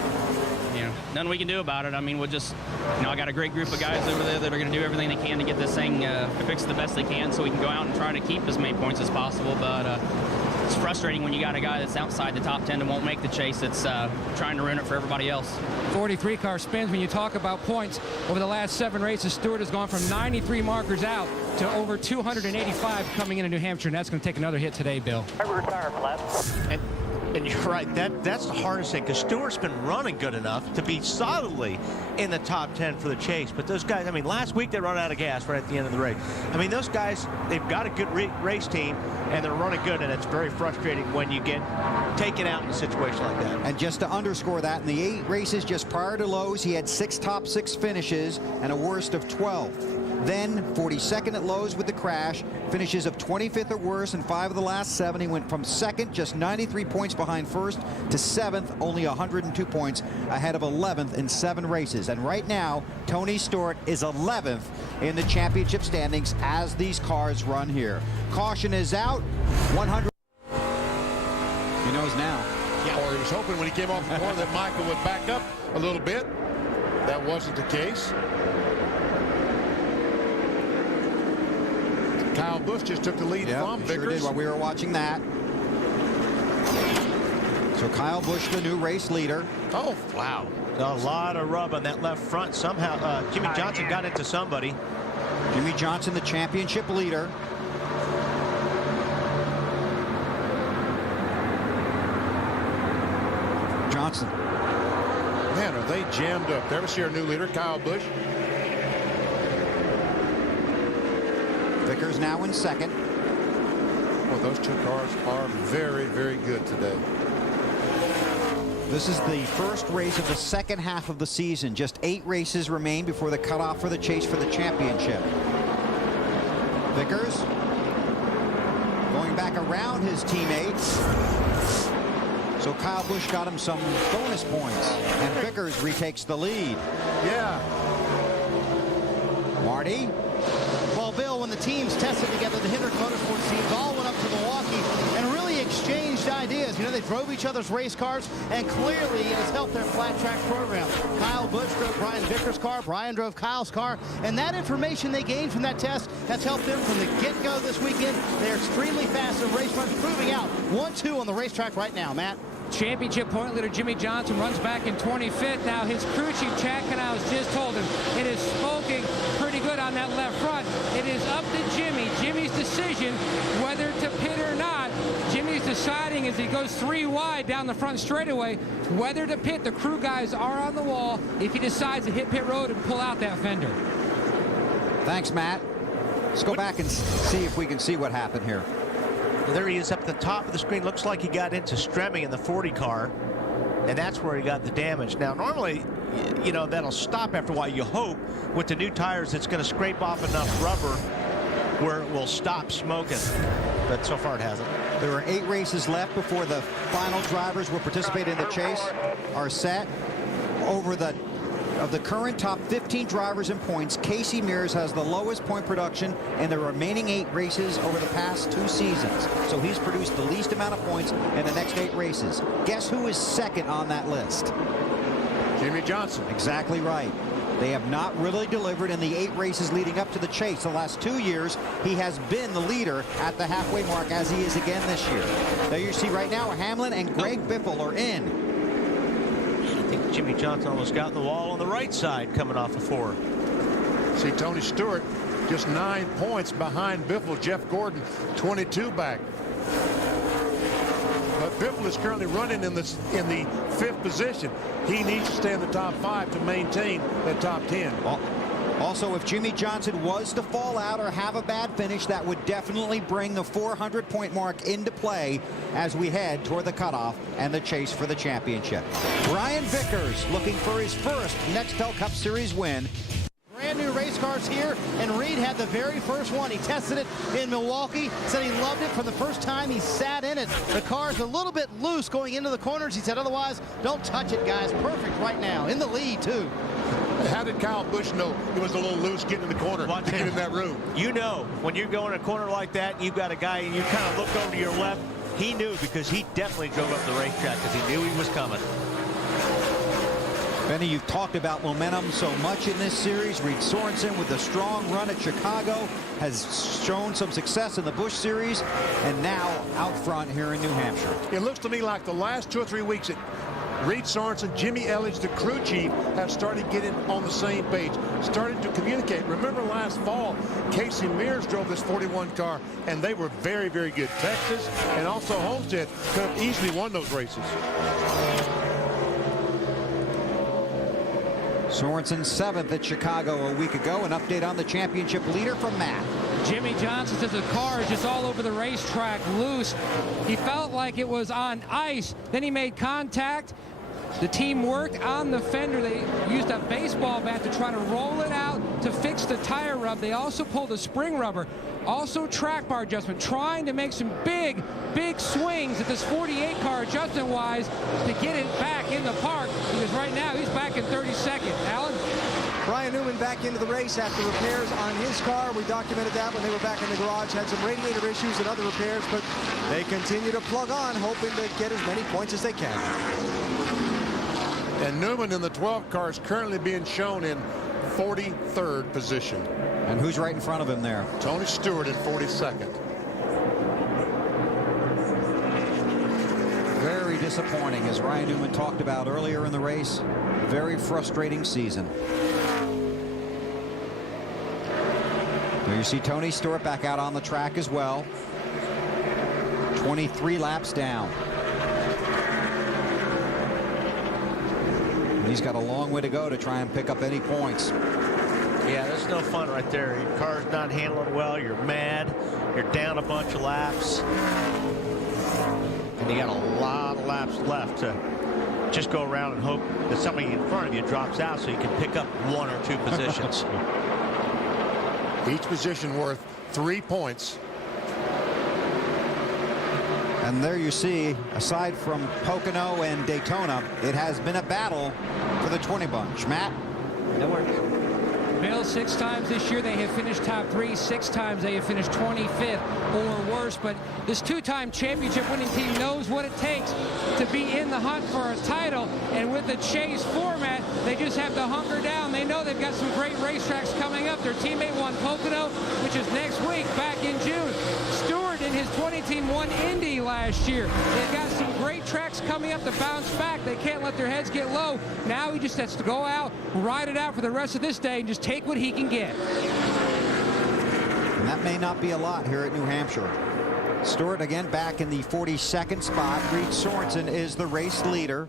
you know, nothing we can do about it. I mean, we'll just, you know, I got a great group of guys over there that are going to do everything they can to get this thing fixed the best they can so we can go out and try to keep as many points as possible. But it's frustrating when you got a guy that's outside the top 10 and won't make the chase. It's trying to ruin it for everybody else. 43 car spins. When you talk about points, over the last 7 races, Stewart has gone from 93 markers out to over 285 coming into New Hampshire, and that's going to take another hit today, Bill. And you're right, that's the hardest thing, because Stewart's been running good enough to be solidly in the top 10 for the chase. But those guys, I mean, last week they run out of gas right at the end of the race. I mean, those guys, they've got a good race team, and they're running good, and it's very frustrating when you get taken out in a situation like that. And just to underscore that, in the 8 races just prior to Lowe's, he had 6 top 6 finishes and a worst of 12. Then 42nd at Lowe's with the crash, finishes of 25th or worse in 5 of the last 7. He went from 2nd, just 93 points behind 1st, to 7th, only 102 points ahead of 11th in 7 races. And right now, Tony Stewart is 11th in the championship standings as these cars run here. Caution is out. 100. He knows now. Yeah, or he was hoping when he came off the corner that Michael would back up a little bit. That wasn't the case. Kyle Busch just took the lead from Vickers. Sure did while we were watching that. So Kyle Busch, the new race leader. Oh, wow. A lot of rub on that left front. Somehow Jimmy Johnson got into somebody. Jimmy Johnson, the championship leader. Johnson. Man, are they jammed up. There we see our new leader, Kyle Busch. Vickers now in 2nd. Well, those 2 cars are very, very good today. This is the first race of the second half of the season. Just 8 races remain before the cutoff for the chase for the championship. Vickers going back around his teammates. So Kyle Busch got him some bonus points, and Vickers retakes the lead. Yeah. Marty. Well, Bill, when the teams tested together, the Hendrick Motorsports teams all went up to Milwaukee and really exchanged ideas. You know, they drove each other's race cars, and clearly it has helped their flat track program. Kyle Busch drove Brian Vickers' car, Brian drove Kyle's car, and that information they gained from that test has helped them from the get-go this weekend. They're extremely fast in race runs, proving out 1-2 on the racetrack right now, Matt. Championship point leader Jimmy Johnson runs back in 25th. Now his crew chief Chad Canals just told him it is smoking pretty good on that left front. It is up to Jimmy. Jimmy's decision whether to pit or not. Jimmy's deciding as he goes 3 wide down the front straightaway whether to pit. The crew guys are on the wall if he decides to hit pit road and pull out that fender. Thanks, Matt. Let's go back and see if we can see what happened here. There he is up at the top of the screen. Looks like he got into Stremming in the 40 car, and that's where he got the damage. Now, normally, you know, that'll stop after a while. You hope with the new tires it's going to scrape off enough rubber where it will stop smoking, but so far it hasn't. There are 8 races left before the final drivers will participate in the chase are set. Of the current top 15 drivers in points, Casey Mears has the lowest point production in the remaining 8 races over the past 2 seasons. So he's produced the least amount of points in the next 8 races. Guess who is 2nd on that list? Jimmy Johnson. Exactly right. They have not really delivered in the 8 races leading up to the chase. The last 2 years, he has been the leader at the halfway mark, as he is again this year. There you see right now, Hamlin and Greg Biffle are in. I think Jimmy Johnson almost got in the wall on the right side coming off of 4. See, Tony Stewart just 9 points behind Biffle. Jeff Gordon 22 back. But Biffle is currently running in the 5th position. He needs to stay in the top 5 to maintain the top 10. Also, if Jimmy Johnson was to fall out or have a bad finish, that would definitely bring the 400-point mark into play as we head toward the cutoff and the chase for the championship. Brian Vickers looking for his first Nextel Cup Series win. Brand new race cars here, and Reed had the very first one. He tested it in Milwaukee, said he loved it from the first time he sat in it. The car's a little bit loose going into the corners. He said, otherwise, don't touch it, guys. Perfect right now. In the lead, too. How did Kyle Busch know it was a little loose getting in the corner to get in that room? You know, when you go in a corner like that, and you've got a guy and you kind of look over to your left, he knew because he definitely drove up the racetrack because he knew he was coming. Benny, you've talked about momentum so much in this series. Reed Sorensen with a strong run at Chicago has shown some success in the Busch Series and now out front here in New Hampshire. It looks to me like the last 2 or 3 weeks Reed Sorensen, Jimmy Elledge, the crew chief, have started getting on the same page, started to communicate. Remember last fall, Casey Mears drove this 41 car, and they were very, very good. Texas and also Homestead could have easily won those races. Sorensen 7th at Chicago a week ago. An update on the championship leader from Matt. Jimmy Johnson says the car is just all over the racetrack, loose. He felt like it was on ice. Then he made contact. The team worked on the fender. They used a baseball bat to try to roll it out to fix the tire rub. They also pulled the spring rubber. Also track bar adjustment, trying to make some big swings at this 48 car adjustment-wise to get it back in the park, because right now he's back in 32nd. Alan? Brian Newman back into the race after repairs on his car. We documented that when they were back in the garage. Had some radiator issues and other repairs, but they continue to plug on, hoping to get as many points as they can. And Newman in the 12 car is currently being shown in 43rd position. And who's right in front of him there? Tony Stewart in 42nd. Very disappointing, as Ryan Newman talked about earlier in the race. Very frustrating season. There you see Tony Stewart back out on the track as well. 23 laps down. And he's got a long way to go to try and pick up any points. Yeah, there's no fun right there. Your car's not handling well. You're mad. You're down a bunch of laps. And you got a lot of laps left to just go around and hope that somebody in front of you drops out so you can pick up 1 or 2 positions. Each position worth 3 points. And there you see, aside from Pocono and Daytona, it has been a battle for the 20 bunch. Matt? That works. Bill, 6 times this year they have finished top 3. 6 times they have finished 25th or worse. But this 2-time championship winning team knows what it takes to be in the hunt for a title. And with the chase format, they just have to hunker down. They know they've got some great racetracks coming up. Their teammate won Pocono, which is next week, back in June. Stewart and his 20 team won Indy last year. They've got some great tracks coming up to bounce back. They can't let their heads get low. Now he just has to go out, ride it out for the rest of this day, and just take what he can get. And that may not be a lot here at New Hampshire. Stewart again back in the 42nd spot. Reed Sorensen is the race leader.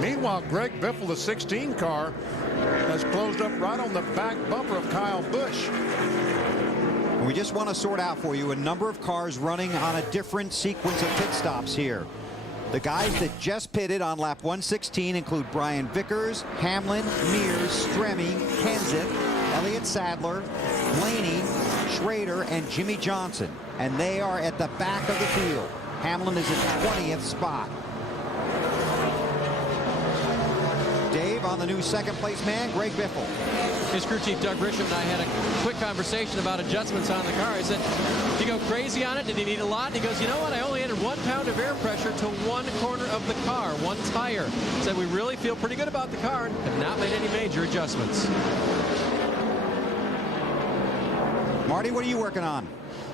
Meanwhile, Greg Biffle, the 16 car, has closed up right on the back bumper of Kyle Busch. We just want to sort out for you a number of cars running on a different sequence of pit stops here. The guys that just pitted on lap 116 include Brian Vickers, Hamlin, Mears, Stremme, Kenseth, Elliott Sadler, Blaney, Schrader, and Jimmy Johnson. And they are at the back of the field. Hamlin is in 20th spot. Dave on the new second place man, Greg Biffle. His crew chief Doug Grisham and I had a quick conversation about adjustments on the car. I said, did you go crazy on it? Did he need a lot? And he goes, you know what? I only added 1 pound of air pressure to 1 corner of the car, 1 tire. Said we really feel pretty good about the car and have not made any major adjustments. Marty, what are you working on?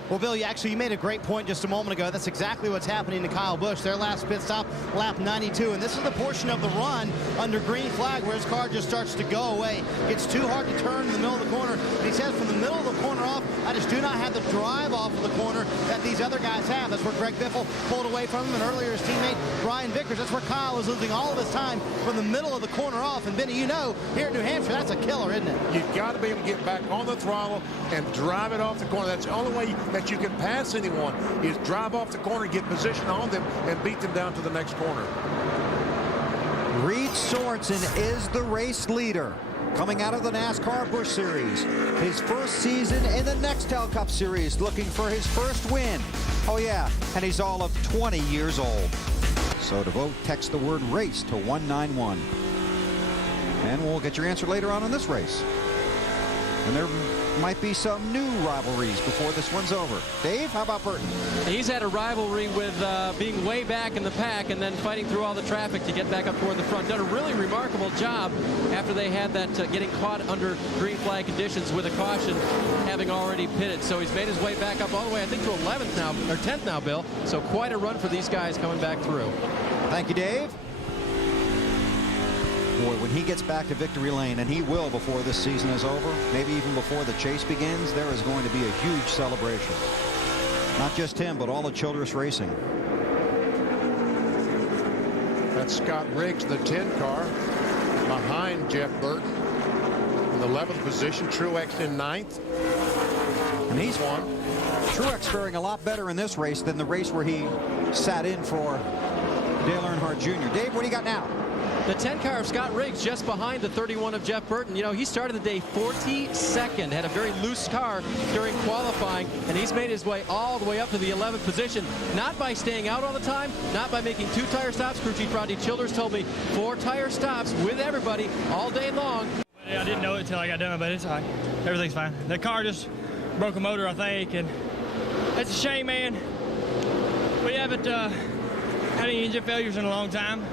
Well, Bill, you made a great point just a moment ago. That's exactly what's happening to Kyle Busch. Their last pit stop, lap 92. And this is the portion of the run under green flag where his car just starts to go away. It's too hard to turn in the middle of the corner. And he says from the middle of the corner off, I just do not have the drive off of the corner that these other guys have. That's where Greg Biffle pulled away from him. And earlier his teammate, Brian Vickers, that's where Kyle was losing all of his time from the middle of the corner off. And Benny, you know, here in New Hampshire, that's a killer, isn't it? You've got to be able to get back on the throttle and drive it off the corner. That's the only way that you can pass anyone is drive off the corner, get position on them, and beat them down to the next corner. Reed Sorensen is the race leader coming out of the NASCAR Busch Series. His first season in the Nextel Cup Series, looking for his first win. Oh yeah, and he's all of 20 years old. So to vote, text the word race to 191. And we'll get your answer later on in this race. And there might be some new rivalries before this one's over. Dave, how about Burton? He's had a rivalry with being way back in the pack and then fighting through all the traffic to get back up toward the front. Done a really remarkable job after they had that getting caught under green flag conditions with a caution having already pitted. So he's made his way back up all the way, I think, to 11th now, or 10th now, Bill. So quite a run for these guys coming back through. Thank you, Dave. Boy, when he gets back to victory lane, and he will before this season is over, maybe even before the chase begins, there is going to be a huge celebration. Not just him, but all of Childress Racing. That's Scott Riggs, the 10 car, behind Jeff Burton in the 11th position. Truex in 9th. And he's won. Truex faring a lot better in this race than the race where he sat in for Dale Earnhardt Jr. Dave, what do you got now? The 10 car of Scott Riggs just behind the 31 of Jeff Burton. You know, he started the day 42nd, had a very loose car during qualifying, and he's made his way all the way up to the 11th position. Not by staying out all the time, not by making 2 tire stops. Crew Chief Rodney Childers told me 4 tire stops with everybody all day long. I didn't know it until I got done, but it's all right. Everything's fine. The car just broke a motor, I think, and it's a shame, man. We haven't had any engine failures in a long time.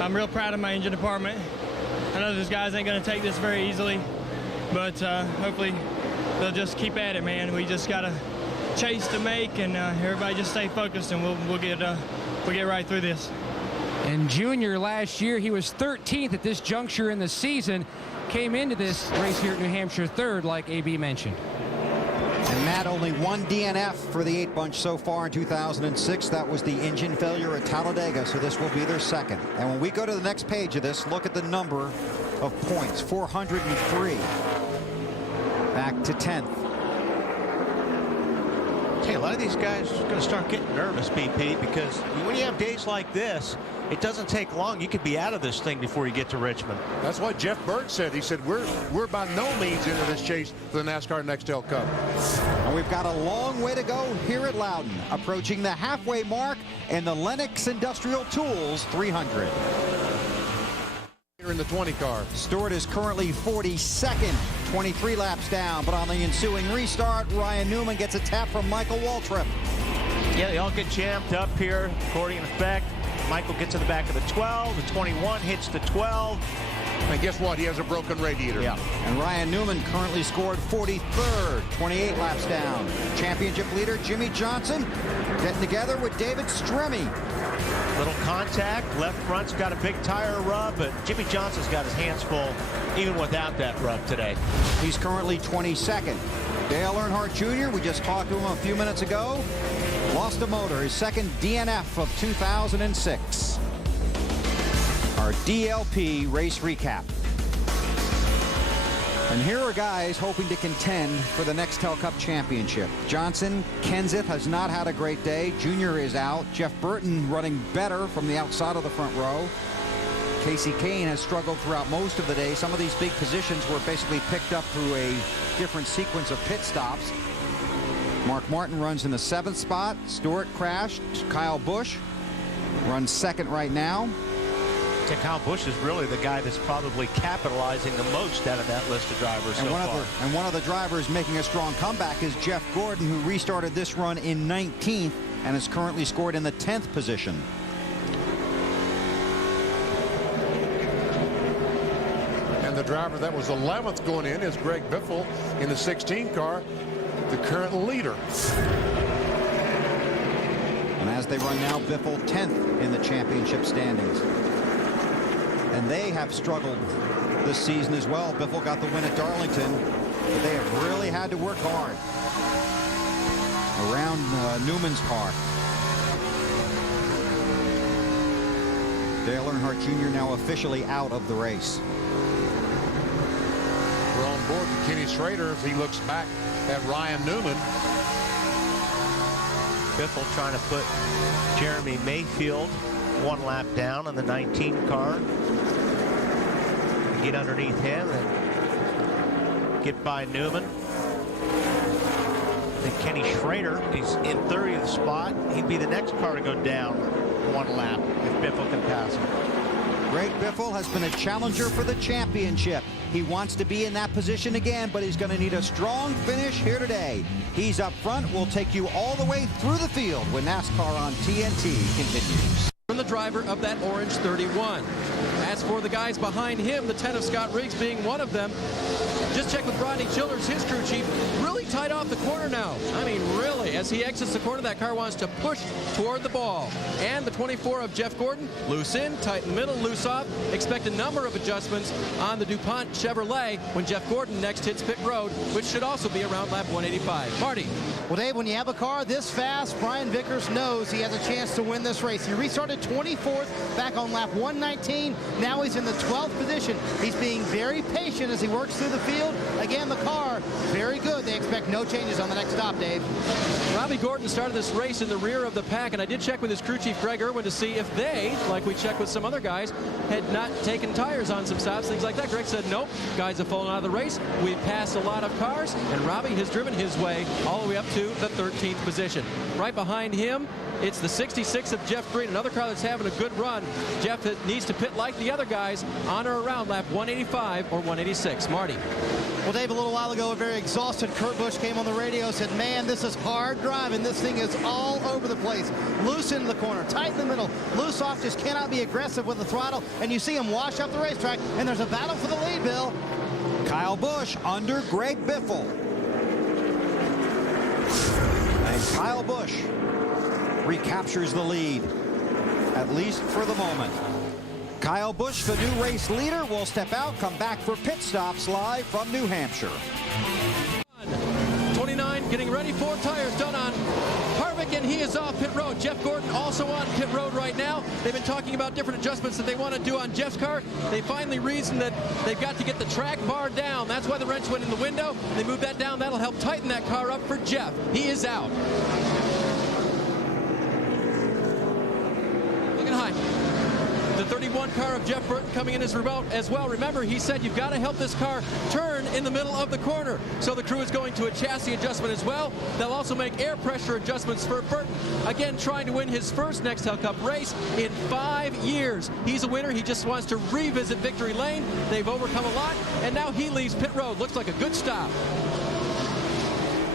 I'm real proud of my engine department. I know those guys ain't going to take this very easily, but hopefully they'll just keep at it, man. We just got to chase to make, and everybody just stay focused, and we'll get right through this. And Junior last year, he was 13th at this juncture in the season. Came into this race here at New Hampshire 3rd, like AB mentioned. And Matt, only 1 DNF for the 8 bunch so far in 2006. That was the engine failure at Talladega, so this will be their 2nd. And when we go to the next page of this, look at the number of points, 403. Back to 10th. Hey, a lot of these guys are going to start getting nervous, BP, because when you have days like this, it doesn't take long. You could be out of this thing before you get to Richmond. That's what Jeff Burton said. He said, we're by no means into this chase for the NASCAR Nextel Cup. And we've got a long way to go here at Loudon, approaching the halfway mark in the Lenox Industrial Tools 300. Here in the 20 car. Stewart is currently 42nd, 23 laps down, but on the ensuing restart, Ryan Newman gets a tap from Michael Waltrip. Yeah, they all get jammed up here, accordion effect. Michael gets in the back of the 12. The 21 hits the 12. And guess what? He has a broken radiator. Yeah. And Ryan Newman currently scored 43rd, 28 laps down. Championship leader Jimmy Johnson getting together with David Stremme. Little contact. Left front's got a big tire rub, but Jimmy Johnson's got his hands full even without that rub today. He's currently 22nd. Dale Earnhardt Jr., we just talked to him a few minutes ago, lost a motor, his 2nd DNF of 2006. Our DLP race recap. And here are guys hoping to contend for the Nextel Cup Championship. Johnson, Kenseth has not had a great day. Junior is out. Jeff Burton running better from the outside of the front row. Casey Kane has struggled throughout most of the day. Some of these big positions were basically picked up through a different sequence of pit stops. Mark Martin runs in the 7th spot. Stewart crashed. Kyle Busch runs 2nd right now. Kyle Busch is really the guy that's probably capitalizing the most out of that list of drivers so far. And one of the drivers making a strong comeback is Jeff Gordon, who restarted this run in 19th and is currently scored in the 10th position. And the driver that was 11th going in is Greg Biffle in the 16 car. the current leader. And as they run now, Biffle 10th in the championship standings. And they have struggled this season as well. Biffle got the win at Darlington, but they have really had to work hard around Newman's car. Dale Earnhardt Jr. now officially out of the race. We're on board with Kenny Schrader as he looks back at Ryan Newman. Biffle trying to put Jeremy Mayfield one lap down in the 19 car. Get underneath him and get by Newman. And Kenny Schrader, he's in 30th spot. He'd be the next car to go down one lap if Biffle can pass him. Greg Biffle has been a challenger for the championship. He wants to be in that position again, but he's going to need a strong finish here today. He's up front. We'll take you all the way through the field when NASCAR on TNT continues. From the driver of that orange 31. As for the guys behind him, the 10 of Scott Riggs being one of them. Just check with Rodney Childers, his crew chief, really tight off the corner now. I mean, really, as he exits the corner, that car wants to push toward the ball. And the 24 of Jeff Gordon, loose in, tight in the middle, loose off. Expect a number of adjustments on the DuPont Chevrolet when Jeff Gordon next hits pit road, which should also be around lap 185. Marty. Well, Dave, when you have a car this fast, Brian Vickers knows he has a chance to win this race. He restarted 24th back on lap 119. Now he's in the 12th position. He's being very patient as he works through the field. Again, the car, very good. They expect no changes on the next stop, Dave. Robbie Gordon started this race in the rear of the pack, and I did check with his crew chief, Greg Irwin, to see if they, like we checked with some other guys, had not taken tires on some stops, things like that. Greg said, nope, guys have fallen out of the race. We've passed a lot of cars, and Robbie has driven his way all the way up to the 13th position. Right behind him, it's the 66 of Jeff Green, another car that's having a good run. Jeff needs to pit like the other guys on or around lap 185 or 186. Marty. Well, Dave, a little while ago, a very exhausted Kurt Busch came on the radio, said, man, this is hard driving. This thing is all over the place. Loose into the corner, tight in the middle, loose off, just cannot be aggressive with the throttle. And you see him wash up the racetrack, and there's a battle for the lead, Bill. Kyle Busch under Greg Biffle. And Kyle Busch recaptures the lead, at least for the moment. Kyle Busch, the new race leader, will step out, come back for pit stops live from New Hampshire. 29 getting ready, 4 tires done on Harvick, and he is off pit road. Jeff Gordon also on pit road right now. They've been talking about different adjustments that they want to do on Jeff's car. They finally reasoned that they've got to get the track bar down. That's why the wrench went in the window. They moved that down. That'll help tighten that car up for Jeff. He is out. Looking high. The 31 car of Jeff Burton coming in as well. Remember, he said you've got to help this car turn in the middle of the corner. So the crew is going to a chassis adjustment as well. They'll also make air pressure adjustments for Burton. Again, trying to win his first Nextel Cup race in 5 years. He's a winner. He just wants to revisit victory lane. They've overcome a lot, and now he leaves pit road. Looks like a good stop.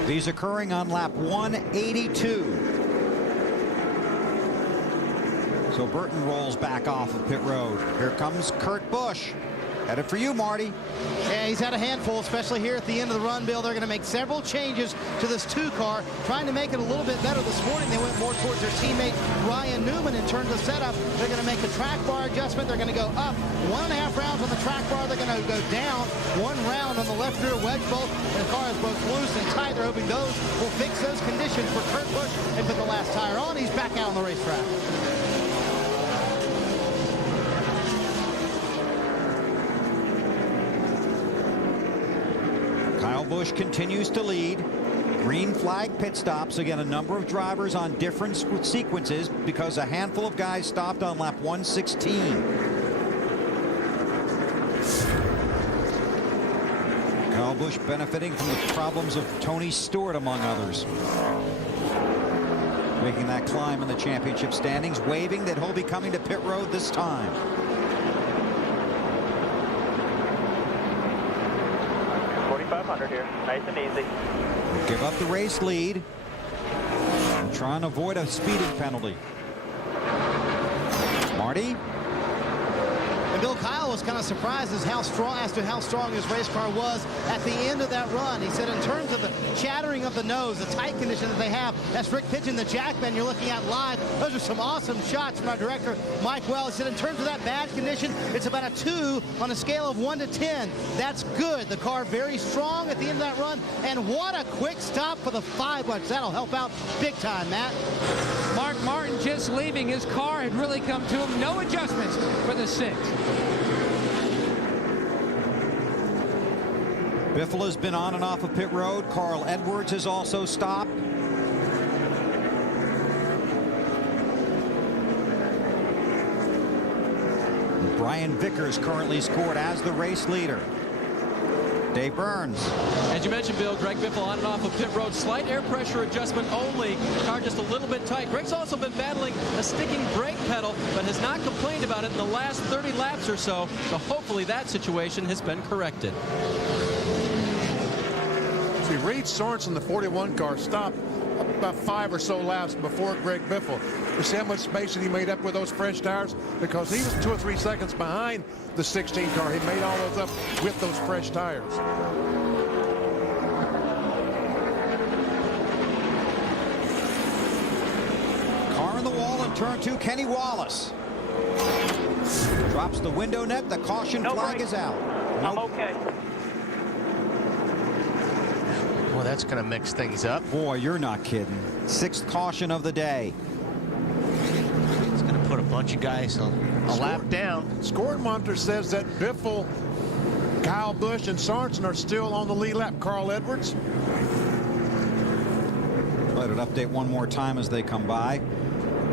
These occurring on lap 182. So Burton rolls back off of pit road. Here comes Kurt Busch. Headed for you, Marty. Yeah, he's had a handful, especially here at the end of the run, Bill. They're going to make several changes to this 2 car, trying to make it a little bit better. This morning, they went more towards their teammate Ryan Newman in terms of setup. They're going to make a track bar adjustment. They're going to go up 1.5 rounds on the track bar. They're going to go down 1 round on the left rear wedge bolt. And the car is both loose and tight. They're hoping those will fix those conditions for Kurt Busch and put the last tire on. He's back out on the racetrack. Kyle Busch continues to lead. Green flag pit stops. Again, a number of drivers on different sequences because a handful of guys stopped on lap 116. Kyle Busch benefiting from the problems of Tony Stewart, among others. Making that climb in the championship standings, waving that he'll be coming to pit road this time. Here, nice and easy. Give up the race lead. And try and avoid a speeding penalty. Marty. And Bill Kyle was kind of surprised as to how strong his race car was at the end of that run. He said in terms of the chattering of the nose, the tight condition that they have, that's Rick Pigeon, the Jackman you're looking at live. Those are some awesome shots from our director, Mike Wells. He said in terms of that bad condition, it's about a 2 on a scale of 1 to 10. That's good. The car very strong at the end of that run. And what a quick stop for the 5 bunch. That'll help out big time, Matt. Mark Martin just leaving. His car had really come to him. No adjustments for the 6. Biffle has been on and off of pit road. Carl Edwards has also stopped. Brian Vickers currently scored as the race leader. Dave Burns. As you mentioned, Bill, Greg Biffle on and off of pit road. Slight air pressure adjustment only. Car just a little bit tight. Greg's also been battling a sticking brake pedal, but has not complained about it in the last 30 laps or so. So hopefully that situation has been corrected. See, Reed Sorensen, the 41 car, stopped about 5 or so laps before Greg Biffle. You see how much space that he made up with those fresh tires? Because he was 2 or 3 seconds behind the 16 car. He made all those up with those fresh tires. Car in the wall in turn 2, Kenny Wallace. Drops the window net. The caution flag is out. I'm okay. Well, that's going to mix things up. Boy, you're not kidding. 6th caution of the day. It's going to put a bunch of guys a lap down. Scoring monitor says that Biffle, Kyle Busch, and Sorensen are still on the lead lap. Carl Edwards. Let it update one more time as they come by.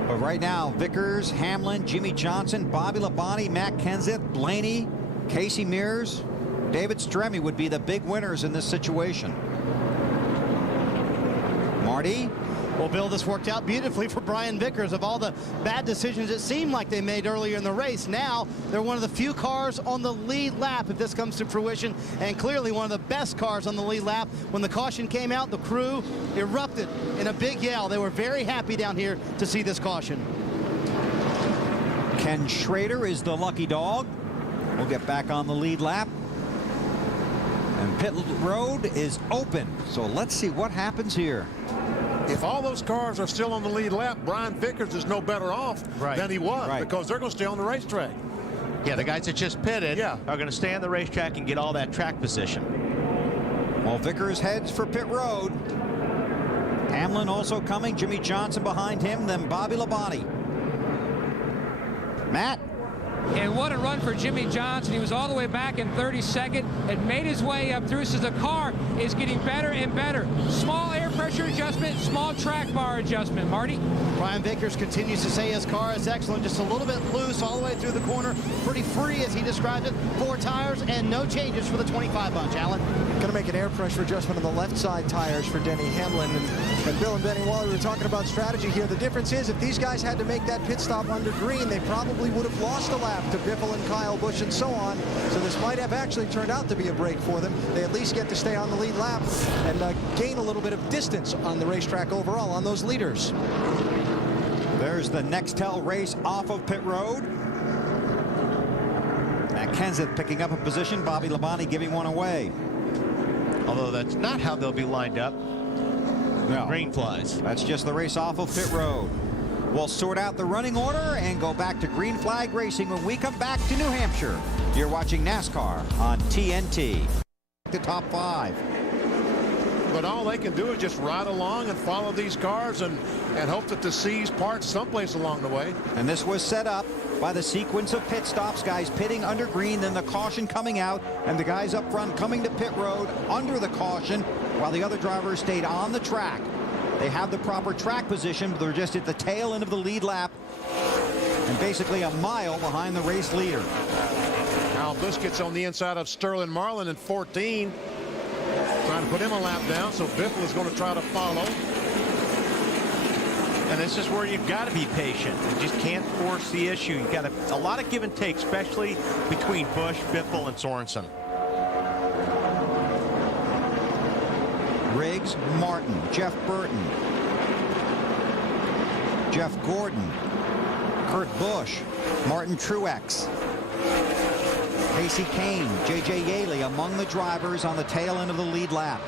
But right now, Vickers, Hamlin, Jimmy Johnson, Bobby Labonte, Matt Kenseth, Blaney, Casey Mears, David Stremme would be the big winners in this situation. Marty? Well, Bill, this worked out beautifully for Brian Vickers. Of all the bad decisions it seemed like they made earlier in the race, now they're one of the few cars on the lead lap if this comes to fruition, and clearly one of the best cars on the lead lap. When the caution came out, the crew erupted in a big yell. They were very happy down here to see this caution. Ken Schrader is the lucky dog. We'll get back on the lead lap. And pit road is open. So let's see what happens here. If all those cars are still on the lead lap, Brian Vickers is no better off than he was because they're going to stay on the racetrack. Yeah, the guys that just pitted are going to stay on the racetrack and get all that track position. Well, Vickers heads for pit road. Hamlin also coming. Jimmy Johnson behind him, then Bobby Labonte. Matt? And what a run for Jimmy Johnson. He was all the way back in 32nd and made his way up through. So the car is getting better and better. Small air pressure adjustment, small track bar adjustment. Marty? Brian Vickers continues to say his car is excellent, just a little bit loose all the way through the corner. Pretty free as he described it. 4 tires and no changes for the 25 bunch. Alan? Going to make an air pressure adjustment on the left side tires for Denny Hamlin. And Bill and Benny, while we were talking about strategy here, the difference is if these guys had to make that pit stop under green, they probably would have lost a lap to Biffle and Kyle Busch and so on. So this might have actually turned out to be a break for them. They at least get to stay on the lead lap and gain a little bit of distance on the racetrack overall on those leaders. There's the Nextel race off of pit road. And Kenseth picking up a position. Bobby Labonte giving one away. Although that's not how they'll be lined up. No. Green flies. That's just the race off of pit road. We'll sort out the running order and go back to green flag racing when we come back to New Hampshire. You're watching NASCAR on TNT. The top 5. But all they can do is just ride along and follow these cars and hope that the C's part someplace along the way. And this was set up by the sequence of pit stops, guys pitting under green, then the caution coming out, and the guys up front coming to pit road under the caution while the other drivers stayed on the track. They have the proper track position, but they're just at the tail end of the lead lap and basically a mile behind the race leader. Kyle Busch gets on the inside of Sterling Marlin in 14. Trying to put him a lap down, so Biffle is going to try to follow. And this is where you've got to be patient. You just can't force the issue. You've got a lot of give and take, especially between Busch, Biffle, and Sorensen. Riggs, Martin, Jeff Burton, Jeff Gordon, Kurt Busch, Martin Truex, Casey Kane, J.J. Yaley among the drivers on the tail end of the lead lap.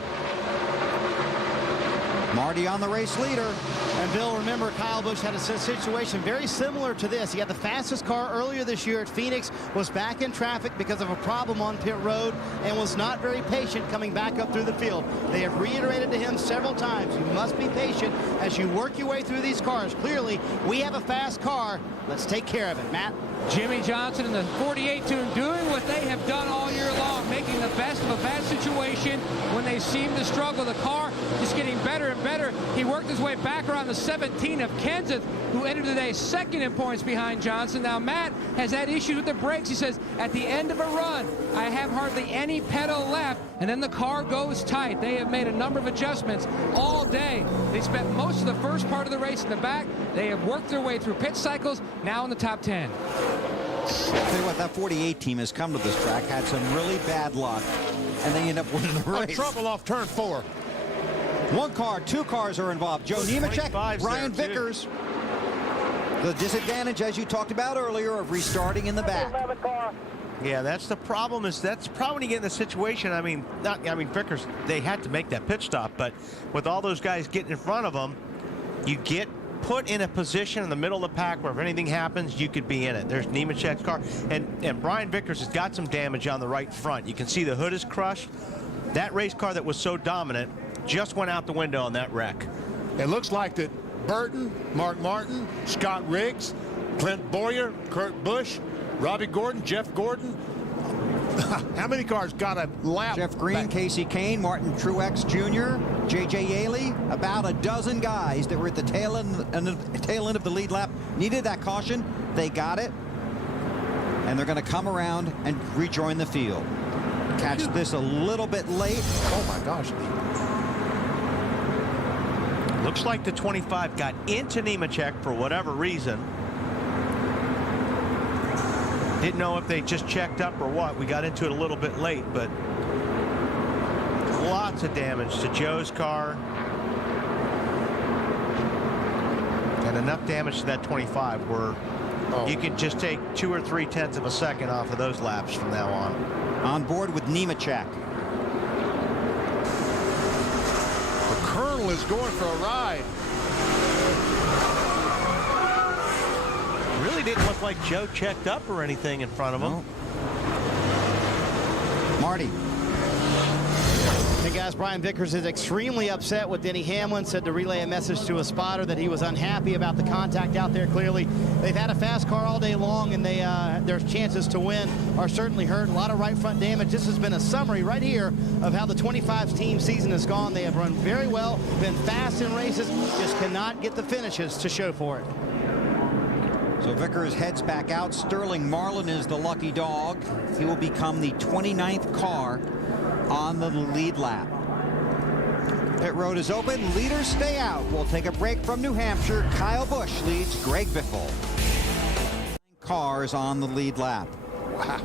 Marty on the race leader. And Bill, remember, Kyle Busch had a situation very similar to this. He had the fastest car earlier this year at Phoenix, was back in traffic because of a problem on pit road, and was not very patient coming back up through the field. They have reiterated to him several times, you must be patient as you work your way through these cars. Clearly, we have a fast car. Let's take care of it, Matt. Jimmy Johnson and the 48 team doing what they have done all year long, making the best of a bad situation when they seem to struggle. The car just getting better and better. He worked his way back around the 17 of Kenseth, who ended the day second in points behind Johnson. Now Matt has had issues with the brakes. He says, at the end of a run, I have hardly any pedal left, and then the car goes tight. They have made a number of adjustments all day. They spent most of the first part of the race in the back. They have worked their way through pit cycles, now in the top 10. I'll tell you what, that 48 team has come to this track, had some really bad luck, and they end up winning the race. Trouble off turn 4. One car, 2 cars are involved. Joe Nemechek, Brian Vickers. The disadvantage, as you talked about earlier, of restarting in the back. Yeah, that's the problem. That's probably when you get in a situation. I mean, Vickers, they had to make that pit stop, but with all those guys getting in front of them, you get put in a position in the middle of the pack where if anything happens, you could be in it. There's Nemechek's car, and Brian Vickers has got some damage on the right front. You can see the hood is crushed. That race car that was so dominant just went out the window on that wreck. It looks like that Burton, Mark Martin, Scott Riggs, Clint Boyer, Kurt Busch, Robbie Gordon, Jeff Gordon. How many cars got a lap? Jeff Green, back? Casey Kane, Martin Truex Jr., J.J. Yaley, about a dozen guys that were at the tail end of the lead lap needed that caution. They got it, and they're going to come around and rejoin the field. Catch this a little bit late. Oh my gosh. Looks like the 25 got into Nemechek for whatever reason. Didn't know if they just checked up or what. We got into it a little bit late, but lots of damage to Joe's car. And enough damage to that 25 where you can just take 2 or 3 tenths of a second off of those laps from now on. On board with Nemechek. The Colonel is going for a ride. Really didn't look like Joe checked up or anything in front of him. No. Marty. Hey guys, Brian Vickers is extremely upset with Denny Hamlin, said to relay a message to a spotter that he was unhappy about the contact out there. Clearly, they've had a fast car all day long, and their chances to win are certainly hurt. A lot of right front damage. This has been a summary right here of how the 25 team season has gone. They have run very well, been fast in races, just cannot get the finishes to show for it. So Vickers heads back out. Sterling Marlin is the lucky dog. He will become the 29th car on the lead lap. Pit road is open. Leaders stay out. We'll take a break from New Hampshire. Kyle Busch leads Greg Biffle. Cars on the lead lap. Wow.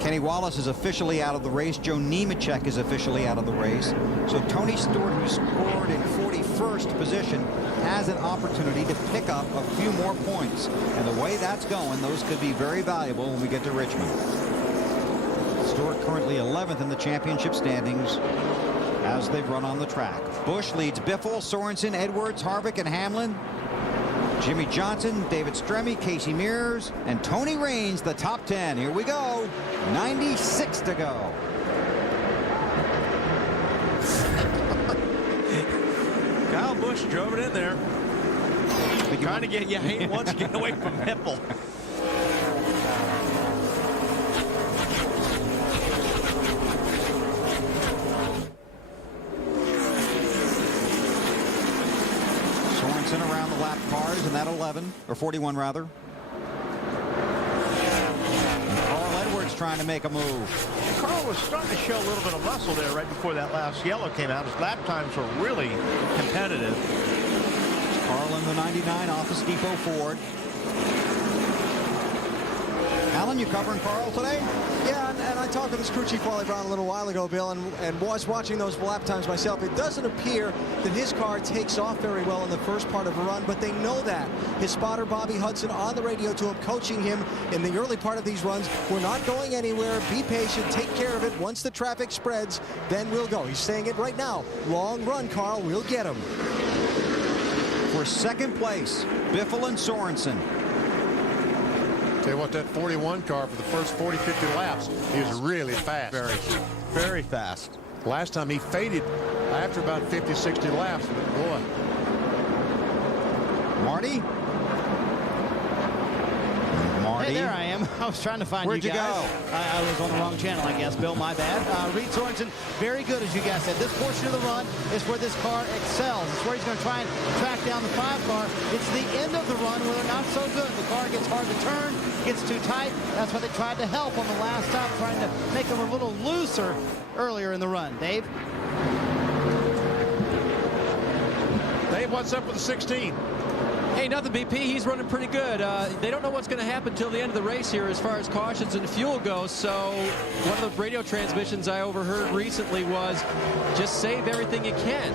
Kenny Wallace is officially out of the race. Joe Nemechek is officially out of the race. So Tony Stewart, who scored in 41st position, has an opportunity to pick up a few more points. And the way that's going, those could be very valuable when we get to Richmond. Stewart currently 11th in the championship standings as they've run on the track. Busch leads Biffle, Sorensen, Edwards, Harvick, and Hamlin. Jimmy Johnson, David Stremme, Casey Mears, and Tony Raines, the top 10. Here we go. 96 to go. Kyle Busch drove it in there. Trying to get, he wants to get away from Biffle. Around the lap cars in that 11 or 41 rather. Carl Edwards trying to make a move. Carl was starting to show a little bit of muscle there right before that last yellow came out. His lap times were really competitive. Carl in the 99 Office Depot Ford. Alan, you covering Carl today? Yeah, and I talked to this crew chief Wally Brown a little while ago, Bill, and was watching those lap times myself. It doesn't appear that his car takes off very well in the first part of a run, but they know that. His spotter, Bobby Hudson, on the radio to him, coaching him in the early part of these runs. We're not going anywhere. Be patient. Take care of it. Once the traffic spreads, then we'll go. He's saying it right now. Long run, Carl. We'll get him. For second place, Biffle and Sorensen. Tell you what, that 41 car for the first 40, 50 laps is really fast. Very fast. Last time he faded after about 50, 60 laps. But boy. Marty? Hey, there I am. I was trying to find Where'd you you guys. go? I was on the wrong channel, I guess, Bill. My bad. Reed Sorensen, very good, as you guys said. This portion of the run is where this car excels. It's where he's going to try and track down the 5 car. It's the end of the run where they're not so good. The car gets hard to turn, gets too tight. That's why they tried to help on the last stop, trying to make them a little looser earlier in the run. Dave? Dave, what's up with the 16? Hey, nothing, BP. He's running pretty good. They don't know what's going to happen till the end of the race here as far as cautions and fuel goes. So one of the radio transmissions I overheard recently was just save everything you can.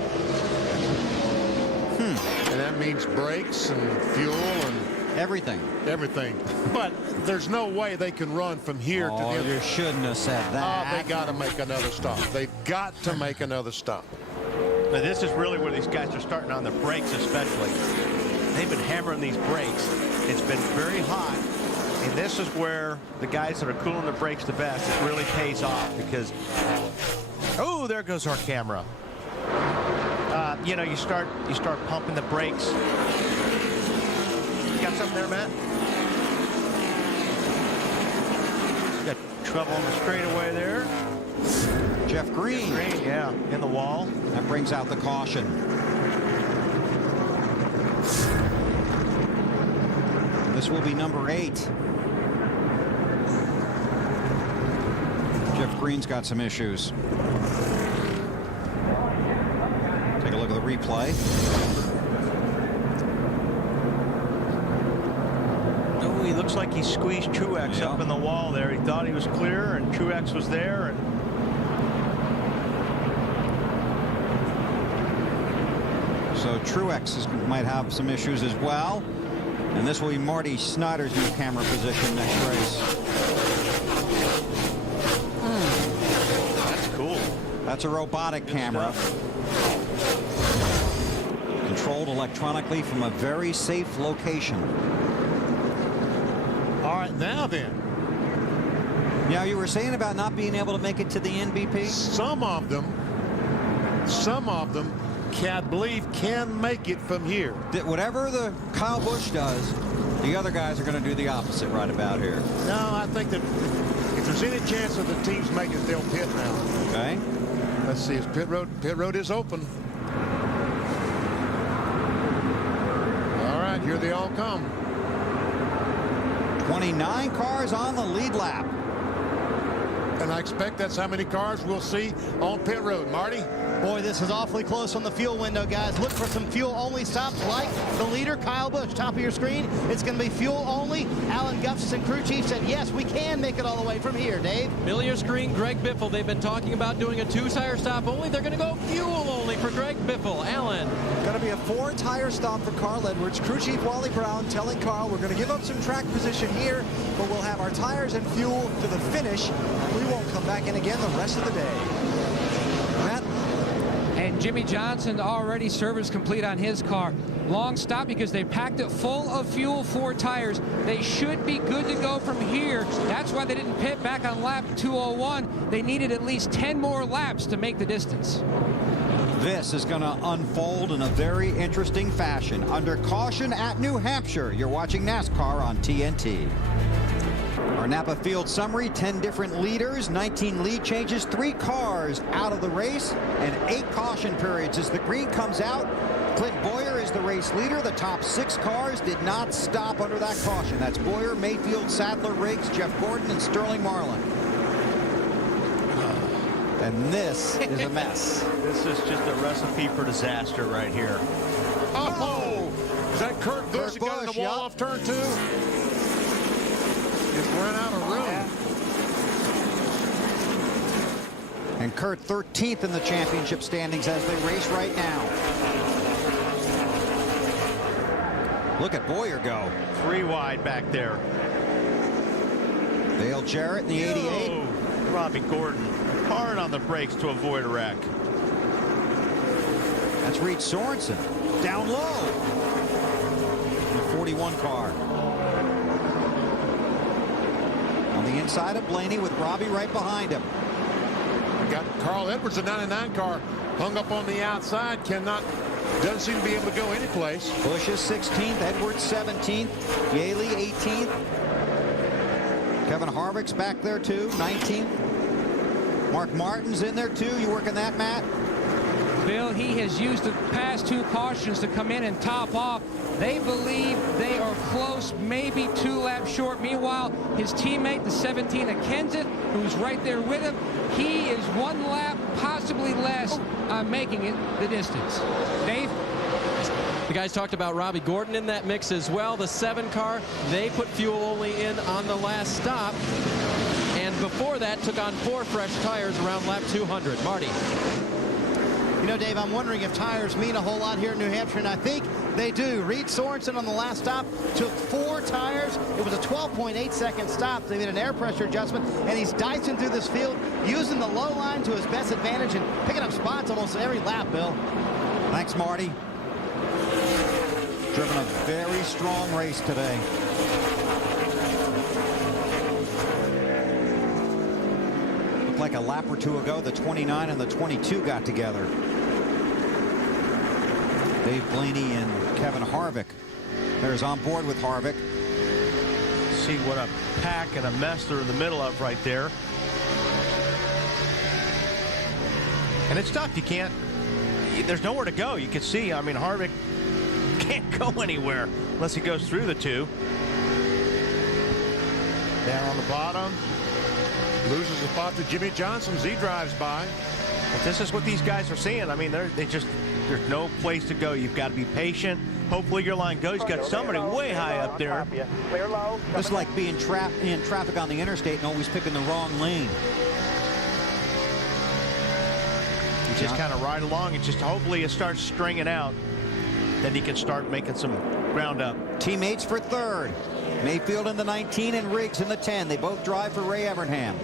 And that means brakes and fuel and everything. Everything. But there's no way they can run from here to the end. You shouldn't have said that. They got to make another stop. They've got to make another stop. But this is really where these guys are starting on the brakes, especially. They've been hammering these brakes. It's been very hot. And this is where the guys that are cooling the brakes the best, it really pays off because, oh, there goes our camera. You know, you start pumping the brakes. You got something there, Matt? Got trouble on the straightaway there. Jeff Green. Yeah, in the wall. That brings out the caution. This will be number 8. Jeff Green's got some issues. Take a look at the replay. Oh, he looks like he squeezed Truex up in the wall there. He thought he was clear, and Truex was there. And so Truex might have some issues as well. And this will be Marty Snyder's new camera position next race. That's cool. That's a robotic camera. Controlled electronically from a very safe location. All right, now then. Now, you were saying about not being able to make it to the NBP? Some of them, can't believe can make it from here. That whatever the Kyle Busch does, the other guys are going to do the opposite right about here. No, I think that if there's any chance of the teams making it, they'll pit now. Okay. Let's see. Pit road is open. All right, here they all come. 29 cars on the lead lap. And I expect that's how many cars we'll see on pit road. Marty? Boy, this is awfully close on the fuel window, guys. Look for some fuel-only stops like the leader, Kyle Busch. Top of your screen, it's going to be fuel-only. Alan Gustafson, crew chief, said, yes, we can make it all the way from here, Dave. Middle of your screen, Greg Biffle. They've been talking about doing a 2-tire stop only. They're going to go fuel only for Greg Biffle. Alan. Going to be a 4-tire stop for Carl Edwards. Crew chief Wally Brown telling Carl we're going to give up some track position here, but we'll have our tires and fuel to the finish, and we won't come back in again the rest of the day. Matt? And Jimmy Johnson already service complete on his car. Long stop because they packed it full of fuel, 4 tires. They should be good to go from here. That's why they didn't pit back on lap 201. They needed at least 10 more laps to make the distance. This is going to unfold in a very interesting fashion. Under caution at New Hampshire, you're watching NASCAR on TNT. Our Napa Field summary, 10 different leaders, 19 lead changes, 3 cars out of the race, and 8 caution periods as the green comes out. Clint Boyer is the race leader. The top 6 cars did not stop under that caution. That's Boyer, Mayfield, Sadler, Riggs, Jeff Gordon, and Sterling Marlin. And this is a mess. This is just a recipe for disaster right here. Oh! Is that Kurt Busch that got in the wall off turn 2? just ran out of room. And Kurt 13th in the championship standings as they race right now. Look at Boyer go. 3 wide back there. Dale Jarrett in the 88. Oh, Robbie Gordon hard on the brakes to avoid a wreck. That's Reed Sorensen down low. The 41 car. On the inside of Blaney with Robbie right behind him. We got Carl Edwards, the 99 car, hung up on the outside. Doesn't seem to be able to go anyplace. Bush is 16th, Edwards 17th, Yaley 18th. Kevin Harvick's back there too, 19th. Mark Martin's in there too. You working that, Matt? Bill, he has used the past 2 cautions to come in and top off. They believe they are close, maybe 2 laps short. Meanwhile, his teammate, the 17 of Kenseth, who's right there with him, he is 1 lap, possibly less, making it the distance. Dave? The guys talked about Robbie Gordon in that mix as well. The 7 car, they put fuel only in on the last stop. And before that, took on 4 fresh tires around lap 200. Marty. You know, Dave, I'm wondering if tires mean a whole lot here in New Hampshire, and I think they do. Reed Sorensen on the last stop took 4 tires. It was a 12.8-second stop. They made an air pressure adjustment, and he's dicing through this field, using the low line to his best advantage and picking up spots almost every lap, Bill. Thanks, Marty. Driven a very strong race today. Looked like a lap or 2 ago, the 29 and the 22 got together. Dave Blaney and Kevin Harvick. There's on board with Harvick. See what a pack and a mess they're in the middle of right there. And it's tough. You can't, there's nowhere to go. You can see, I mean, Harvick can't go anywhere unless he goes through the 2. Down on the bottom. Loses the spot to Jimmy Johnson as he drives by. But this is what these guys are seeing. I mean, there's no place to go. You've got to be patient. Hopefully your line goes. You've got somebody way high up there. This is like being in traffic on the interstate and always picking the wrong lane. You just kind of ride along and just hopefully it starts stringing out. Then he can start making some ground up. Teammates for 3rd. Mayfield in the 19 and Riggs in the 10. They both drive for Ray Evernham.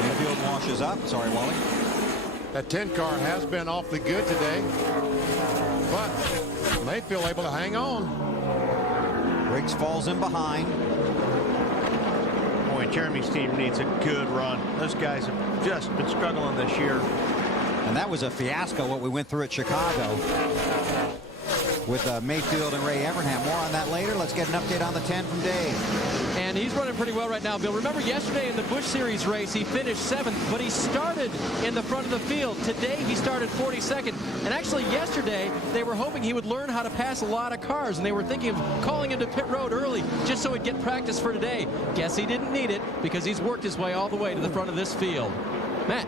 Mayfield washes up. Sorry, Wally. That 10 car has been awfully good today, but Mayfield able to hang on. Riggs falls in behind. Boy, Jeremy's team needs a good run. Those guys have just been struggling this year. And that was a fiasco what we went through at Chicago with Mayfield and Ray Evernham. More on that later. Let's get an update on the 10 from Dave. And he's running pretty well right now, Bill. Remember yesterday in the Busch Series race, he finished 7th, but he started in the front of the field. Today, he started 42nd. And actually, yesterday, they were hoping he would learn how to pass a lot of cars, and they were thinking of calling him to pit road early just so he'd get practice for today. Guess he didn't need it because he's worked his way all the way to the front of this field. Matt.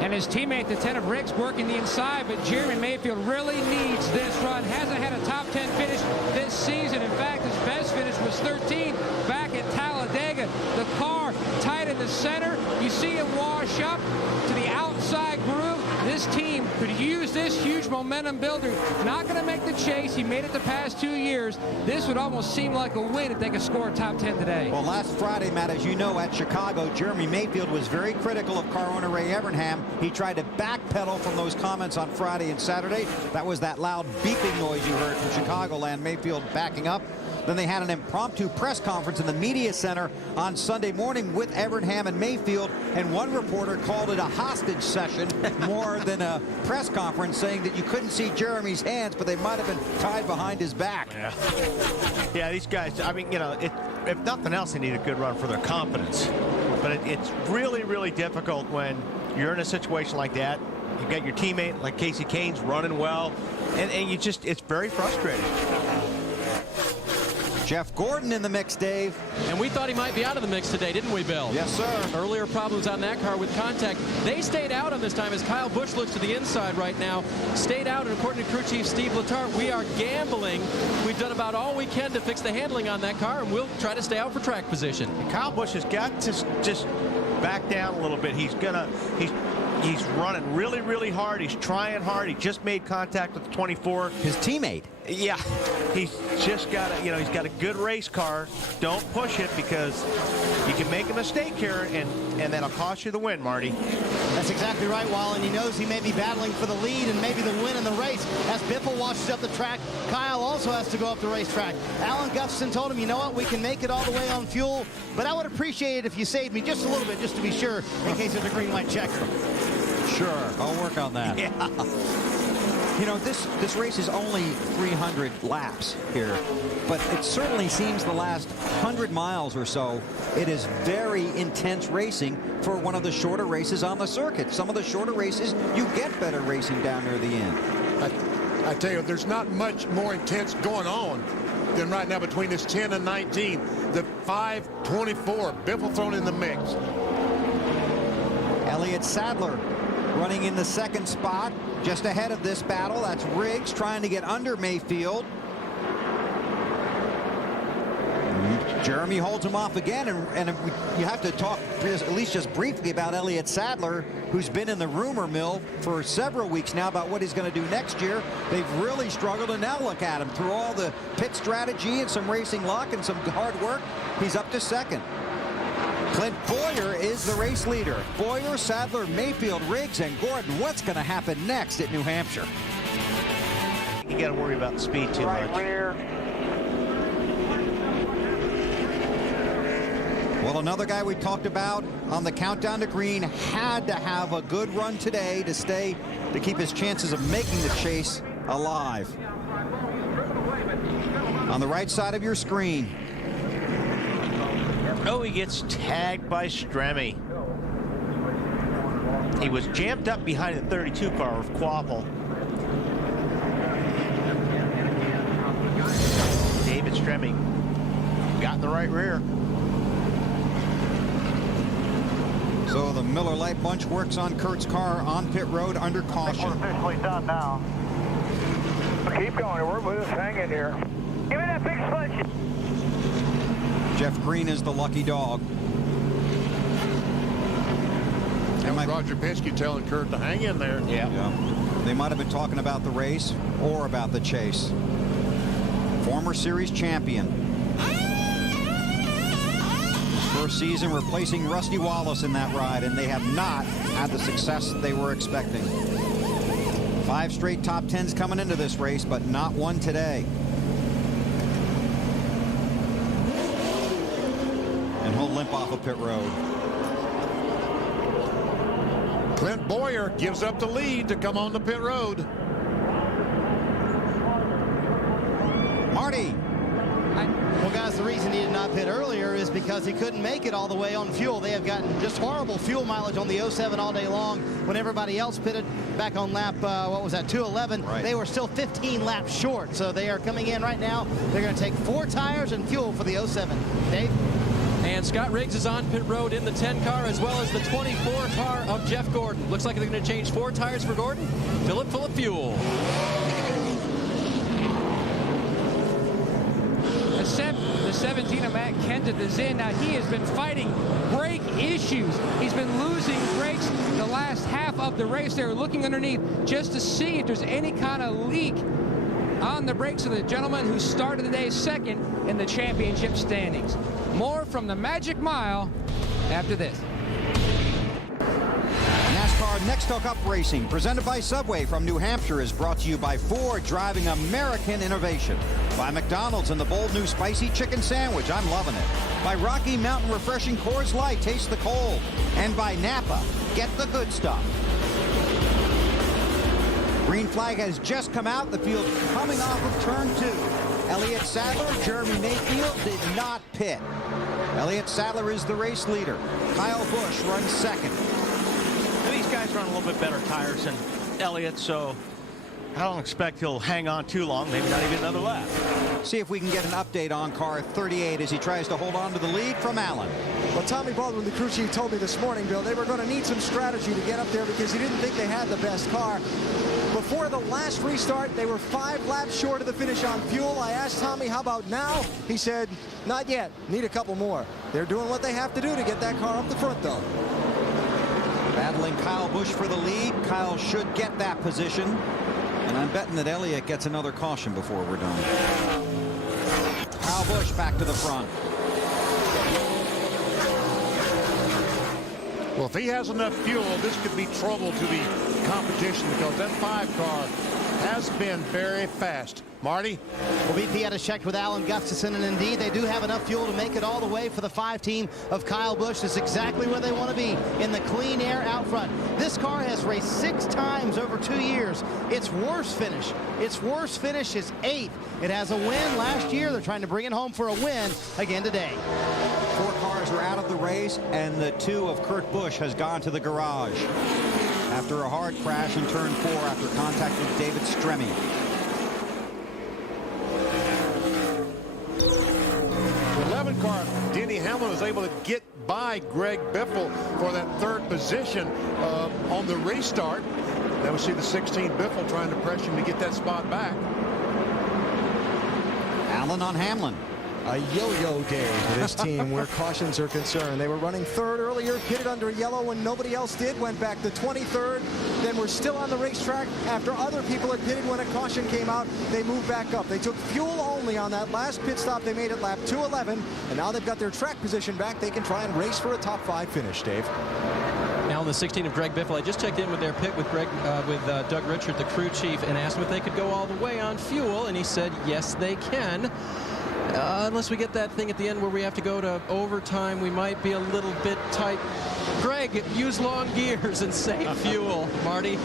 And his teammate, the 10 of Riggs, working the inside, but Jeremy Mayfield really needs this run. Hasn't had a top 10 finish this season. In fact, his best finish was 13th back at Talladega. The car tight in the center. You see him wash up to the outside groove. This team could use this huge momentum builder. Not going to make the chase. He made it the past 2 years. This would almost seem like a win if they could score a top 10 today. Well, last Friday, Matt, as you know, at Chicago, Jeremy Mayfield was very critical of car owner Ray Evernham. He tried to backpedal from those comments on Friday and Saturday. That was that loud beeping noise you heard from Chicagoland. Mayfield backing up. Then they had an impromptu press conference in the media center on Sunday morning with Evernham and Mayfield, and one reporter called it a hostage session more than a press conference, saying that you couldn't see Jeremy's hands, but they might have been tied behind his back. Yeah, these guys, I mean, you know, if nothing else, they need a good run for their confidence. But it's really, really difficult when you're in a situation like that. You've got your teammate like Casey Kane's running well, and you just, it's very frustrating. Jeff Gordon in the mix, Dave. And we thought he might be out of the mix today, didn't we, Bill? Yes, sir. Earlier problems on that car with contact. They stayed out on this time as Kyle Busch looks to the inside right now. Stayed out, and according to crew chief Steve Letarte, we are gambling. We've done about all we can to fix the handling on that car, and we'll try to stay out for track position. Kyle Busch has got to just back down a little bit. He's running really, really hard. He's trying hard. He just made contact with the 24. His teammate. Yeah, he's just got a, he's got a good race car. Don't push it because you can make a mistake here, and that'll cost you the win, Marty. That's exactly right, Wall, and he knows he may be battling for the lead and maybe the win in the race. As Biffle washes up the track, Kyle also has to go up the racetrack. Alan Gustafson told him, you know what, we can make it all the way on fuel, but I would appreciate it if you saved me just a little bit, just to be sure, in case there's a green light checker. Sure, I'll work on that. Yeah. You know, this race is only 300 laps here, but it certainly seems the last 100 miles or so, it is very intense racing for one of the shorter races on the circuit. Some of the shorter races, you get better racing down near the end. I tell you, there's not much more intense going on than right now between this 10 and 19. The 5:24, Biffle thrown in the mix. Elliott Sadler running in the second spot, just ahead of this battle. That's Riggs trying to get under Mayfield. Jeremy holds him off again, and you have to talk at least just briefly about Elliott Sadler, who's been in the rumor mill for several weeks now about what he's going to do next year. They've really struggled, and now look at him. Through all the pit strategy and some racing luck and some hard work, he's up to second. Clint Bowyer is the race leader. Bowyer, Sadler, Mayfield, Riggs, and Gordon. What's going to happen next at New Hampshire? You got to worry about the speed too much. Well, another guy we talked about on the countdown to green had to have a good run today to keep his chances of making the chase alive. On the right side of your screen. Oh, he gets tagged by Stremme. He was jammed up behind the 32 car of Quapple. David Stremme got in the right rear. So the Miller Lite bunch works on Kurt's car on pit road under caution. We're officially done now. Keep going. We're just hanging here. Give me that big sledge. Jeff Green is the lucky dog. And Roger Penske telling Kurt to hang in there. Yeah. They might have been talking about the race or about the chase. Former series champion. First season replacing Rusty Wallace in that ride, and they have not had the success they were expecting. 5 straight top 10s coming into this race, but not one today. And he'll limp off a pit road. Clint Bowyer gives up the lead to come on the pit road. Marty. Well, guys, the reason he did not pit earlier is because he couldn't make it all the way on fuel. They have gotten just horrible fuel mileage on the 07 all day long. When everybody else pitted back on lap, what was that, 211, right. They were still 15 laps short. So they are coming in right now. They're going to take 4 tires and fuel for the 07. Dave? And Scott Riggs is on pit road in the 10 car as well as the 24 car of Jeff Gordon. Looks like they're going to change 4 tires for Gordon. Fill it full of fuel. The 17 of Matt Kenseth is in. Now, he has been fighting brake issues. He's been losing brakes the last half of the race. They're looking underneath just to see if there's any kind of leak on the brakes of the gentleman who started the day second in the championship standings. More from the Magic Mile after this. NASCAR Next Hook Up Racing, presented by Subway from New Hampshire, is brought to you by Ford, driving American innovation. By McDonald's and the bold new spicy chicken sandwich, I'm loving it. By Rocky Mountain Refreshing Coors Light, taste the cold. And by Napa, get the good stuff. Green flag has just come out. The field coming off of turn 2. Elliott Sadler, Jeremy Mayfield did not pit. Elliott Sadler is the race leader. Kyle Busch runs second. These guys run a little bit better tires than Elliott, so I don't expect he'll hang on too long, maybe not even another lap. See if we can get an update on car 38 as he tries to hold on to the lead from Allen. Well, Tommy Baldwin, the crew chief, told me this morning, Bill, they were going to need some strategy to get up there because he didn't think they had the best car. Before the last restart, they were 5 laps short of the finish on fuel. I asked Tommy, how about now? He said, not yet. Need a couple more. They're doing what they have to do to get that car up the front, though. Battling Kyle Busch for the lead. Kyle should get that position. And I'm betting that Elliott gets another caution before we're done. Kyle Busch back to the front. Well, if he has enough fuel, this could be trouble to the competition because that 5 car has been very fast. Marty? Well, BP had a check with Alan Gustafson, and indeed they do have enough fuel to make it all the way for the 5 team of Kyle Busch. That's exactly where they want to be, in the clean air out front. This car has raced 6 times over 2 years. Its worst finish is 8th. It has a win last year. They're trying to bring it home for a win again today. 4 cars are out of the race, and the 2 of Kurt Busch has gone to the garage after a hard crash in turn 4 after contact with David Stremme. The 11 car, Denny Hamlin was able to get by Greg Biffle for that 3rd position on the restart. Then we see the 16 Biffle trying to press him to get that spot back. Allen on Hamlin. A yo-yo day for this team where cautions are concerned. They were running 3rd earlier, pitted under yellow when nobody else did, went back to 23rd, then were still on the racetrack after other people had pitted. When a caution came out, they moved back up. They took fuel only on that last pit stop. They made it lap 211, and now they've got their track position back. They can try and race for a top 5 finish, Dave. Now on the 16 of Greg Biffle, I just checked in with their pit with Doug Richard, the crew chief, and asked him if they could go all the way on fuel, and he said yes they can. Unless we get that thing at the end where we have to go to overtime, we might be a little bit tight. Greg, use long gears and save fuel. Marty?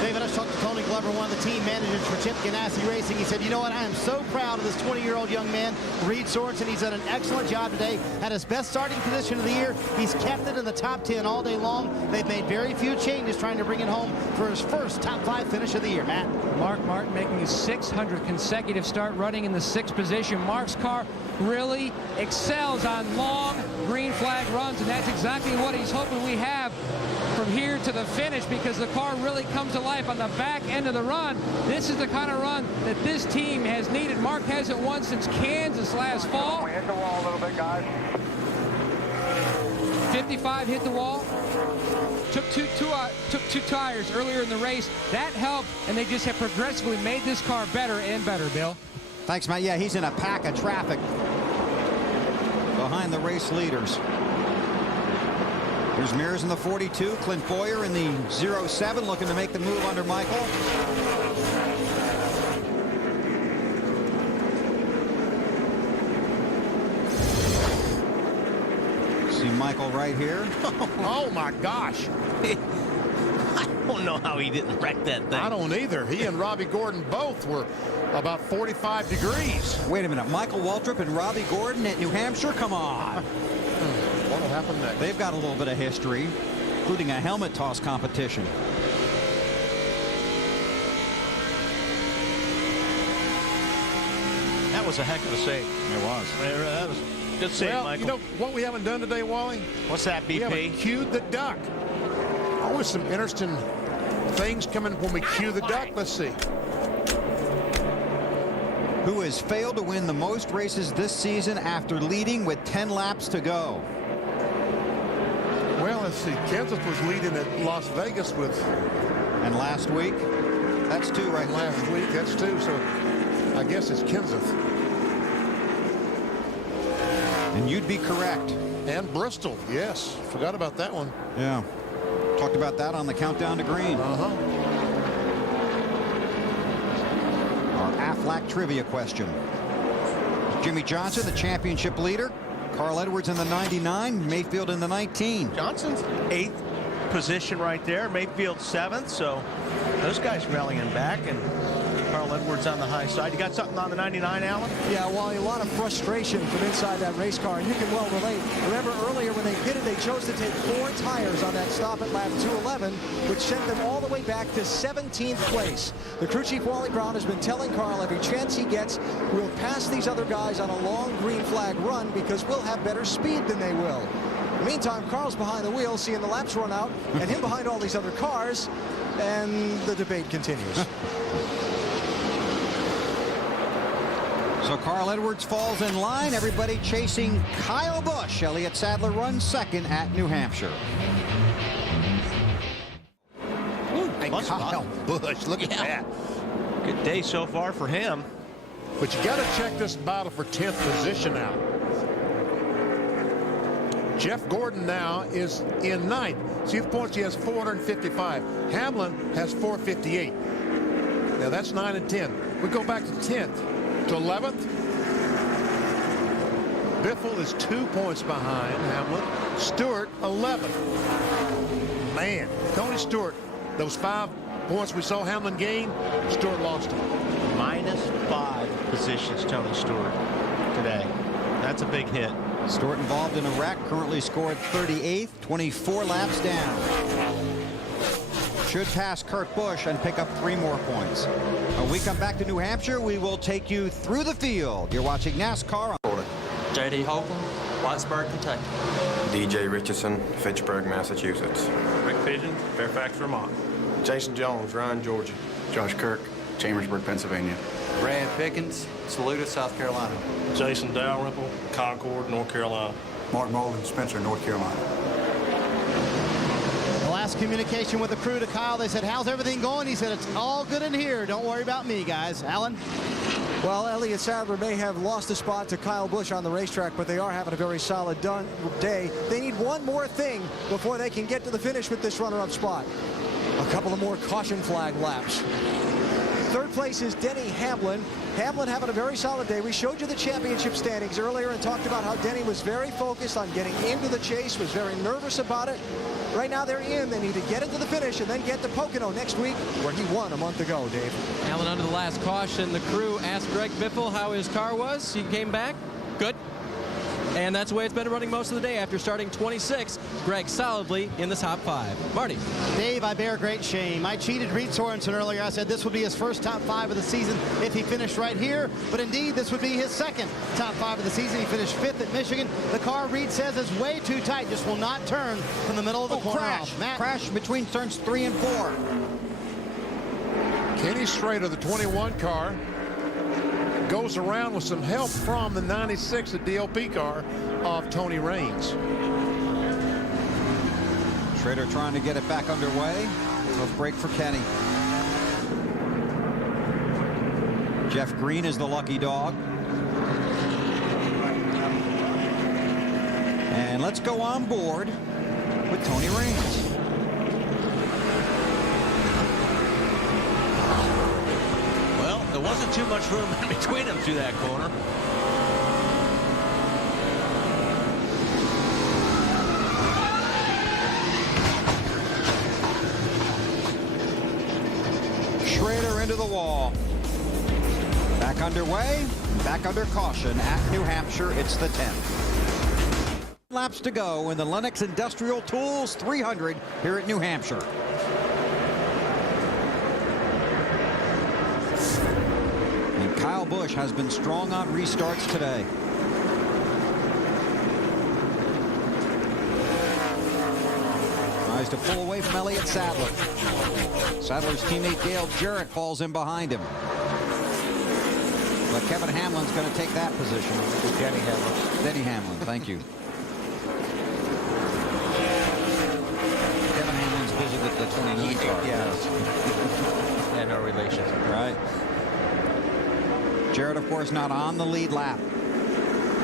David, I talked to Tony Glover, one of the team managers for Chip Ganassi Racing. He said, you know what, I am so proud of this 20-year-old young man, Reed Sorensen. He's done an excellent job today. Had his best starting position of the year. He's kept it in the top 10 all day long. They've made very few changes trying to bring it home for his first top 5 finish of the year. Matt? Mark Martin making his 600th consecutive start running in the 6th position. Mark's car really excels on long green flag runs, and that's exactly what he's hoping we have from here to the finish, because the car really comes to life on the back end of the run. This is the kind of run that this team has needed. Mark hasn't won since Kansas last fall. We hit the wall a little bit, guys. 55 hit the wall. Took two tires earlier in the race. That helped, and they just have progressively made this car better and better, Bill. Thanks, Matt. Yeah, he's in a pack of traffic behind the race leaders. Here's Mears in the 42, Clint Boyer in the 07 looking to make the move under Michael. See Michael right here. Oh my gosh. I don't know how he didn't wreck that thing. I don't either. He and Robbie Gordon both were about 45 degrees. Wait a minute. Michael Waltrip and Robbie Gordon at New Hampshire? Come on. What'll happen next? They've got a little bit of history, including a helmet toss competition. That was a heck of a save. It was. That was a good save, Well, Michael. you know what we haven't done today, Wally? What's that, BP? We haven't cued the duck. Always some interesting things coming when we cue the duck. Let's see. Who has failed to win the most races this season after leading with 10 laps to go? Well, let's see. Kansas was leading at Las Vegas with... And last week? That's 2 right there. Last week, that's 2. So I guess it's Kenseth. And you'd be correct. And Bristol, yes. Forgot about that one. Yeah. Talked about that on the countdown to green. Uh-huh. Our Aflac trivia question. Jimmy Johnson, the championship leader. Carl Edwards in the 99. Mayfield in the 19. Johnson's 8th position right there. Mayfield 7th. So those guys rallying back. And Carl Edwards on the high side. You got something on the 99, Alan? Yeah, well, a lot of frustration from inside that race car, and you can well relate. Remember earlier when they pitted, they chose to take 4 tires on that stop at lap 211, which sent them all the way back to 17th place. The crew chief, Wally Brown, has been telling Carl every chance he gets, we'll pass these other guys on a long green flag run because we'll have better speed than they will. In the meantime, Carl's behind the wheel, seeing the laps run out, and him behind all these other cars, and the debate continues. So Carl Edwards falls in line. Everybody chasing Kyle Busch. Elliott Sadler runs second at New Hampshire. And Kyle Busch, look at that. Good day so far for him. But you got to check this battle for 10th position out. Jeff Gordon now is in 9th. See the points, he has 455. Hamlin has 458. Now that's 9 and 10. We go back to 10th. To 11th. Biffle is 2 points behind Hamlin. Stewart 11th. Man, Tony Stewart, those 5 points we saw Hamlin gain, Stewart lost them. -5 positions, Tony Stewart, today. That's a big hit. Stewart involved in a wreck, currently scored 38th, 24 laps down. Should pass Kurt Busch and pick up 3 more points. When we come back to New Hampshire, we will take you through the field. You're watching NASCAR. J.D. Holcomb, Whitesburg, Kentucky. DJ Richardson, Fitchburg, Massachusetts. Rick Pigeon, Fairfax, Vermont. Jason Jones, Ryan, Georgia. Josh Kirk, Chambersburg, Pennsylvania. Brad Pickens, Saluda, South Carolina. Jason Dalrymple, Concord, North Carolina. Mark Mullen, Spencer, North Carolina. The last communication with the crew to Kyle, they said, how's everything going? He said, it's all good in here. Don't worry about me, guys. Alan? Well, Elliott Sadler may have lost a spot to Kyle Busch on the racetrack, but they are having a very solid day. They need one more thing before they can get to the finish with this runner-up spot. A couple of more caution flag laps. Third place is Denny Hamlin. Hamlin having a very solid day. We showed you the championship standings earlier and talked about how Denny was very focused on getting into the chase, was very nervous about it. Right now they're in. They need to get into the finish and then get to Pocono next week, where he won a month ago, Dave. Allen under the last caution. The crew asked Greg Biffle how his car was. He came back. Good. And that's the way it's been running most of the day. After starting 26, Greg solidly in the top 5. Marty. Dave, I bear great shame. I cheated Reed Sorensen earlier. I said this would be his first top 5 of the season if he finished right here. But indeed, this would be his second top 5 of the season. He finished 5th at Michigan. The car, Reed says, is way too tight. Just will not turn from the middle of the corner. Crash. Crash between turns 3 and 4. Kenny Schrader, the 21 car, goes around with some help from the 96, the DLP car of Tony Raines. Schrader trying to get it back underway. Tough break for Kenny. Jeff Green is the lucky dog. And let's go on board with Tony Raines. Well, there wasn't too much room in between them through that corner. Schrader into the wall. Back underway, back under caution at New Hampshire. It's the 10th. Laps to go in the Lenox Industrial Tools 300 here at New Hampshire. And Kyle Busch has been strong on restarts today. Tries to pull away from Elliott Sadler. Sadler's teammate Dale Jarrett falls in behind him. But Kevin Hamlin's going to take that position. Denny Hamlin. Denny Hamlin, thank you. Kevin Hamlin's visited the 29 car. Yes. And no relation. Right. Jarrett, of course, not on the lead lap.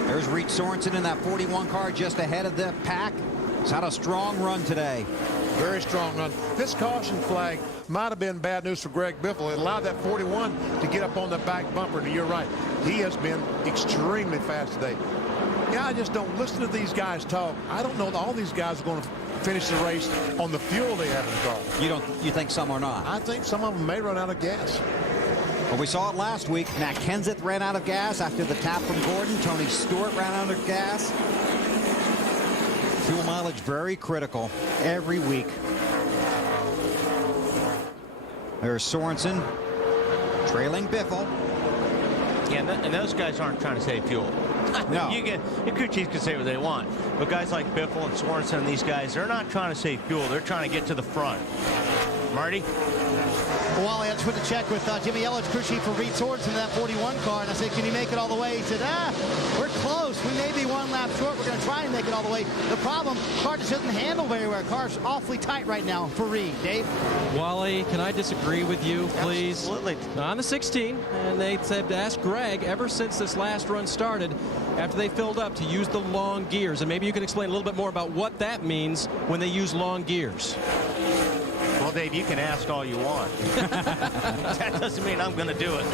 There's Reed Sorensen in that 41 car just ahead of the pack. He's had a strong run today. Very strong run. This caution flag might have been bad news for Greg Biffle. It allowed that 41 to get up on the back bumper. And you're right. He has been extremely fast today. Yeah, I just don't listen to these guys talk. I don't know that all these guys are going to finish the race on the fuel they have in the car. You think some are not? I think some of them may run out of gas. Well, we saw it last week. Matt Kenseth ran out of gas after the tap from Gordon. Tony Stewart ran out of gas. Fuel mileage very critical every week. There's Sorensen trailing Biffle. Yeah, and those guys aren't trying to save fuel. No. The crew chiefs can say what they want, but guys like Biffle and Sorensen and these guys, they're not trying to save fuel. They're trying to get to the front. Marty? Wally, I just went to check with Jimmy Elledge, crew chief for Reed Sorensen in that 41 car, and I said, can you make it all the way? He said, we're close. We may be one lap short. We're going to try and make it all the way. The problem, car just doesn't handle very well. Car's awfully tight right now for Reed. Dave? Wally, can I disagree with you, please? Absolutely. On the 16, and they said to ask Greg, ever since this last run started, after they filled up, to use the long gears. And maybe you can explain a little bit more about what that means when they use long gears. Well, Dave, you can ask all you want. That doesn't mean I'm going to do it.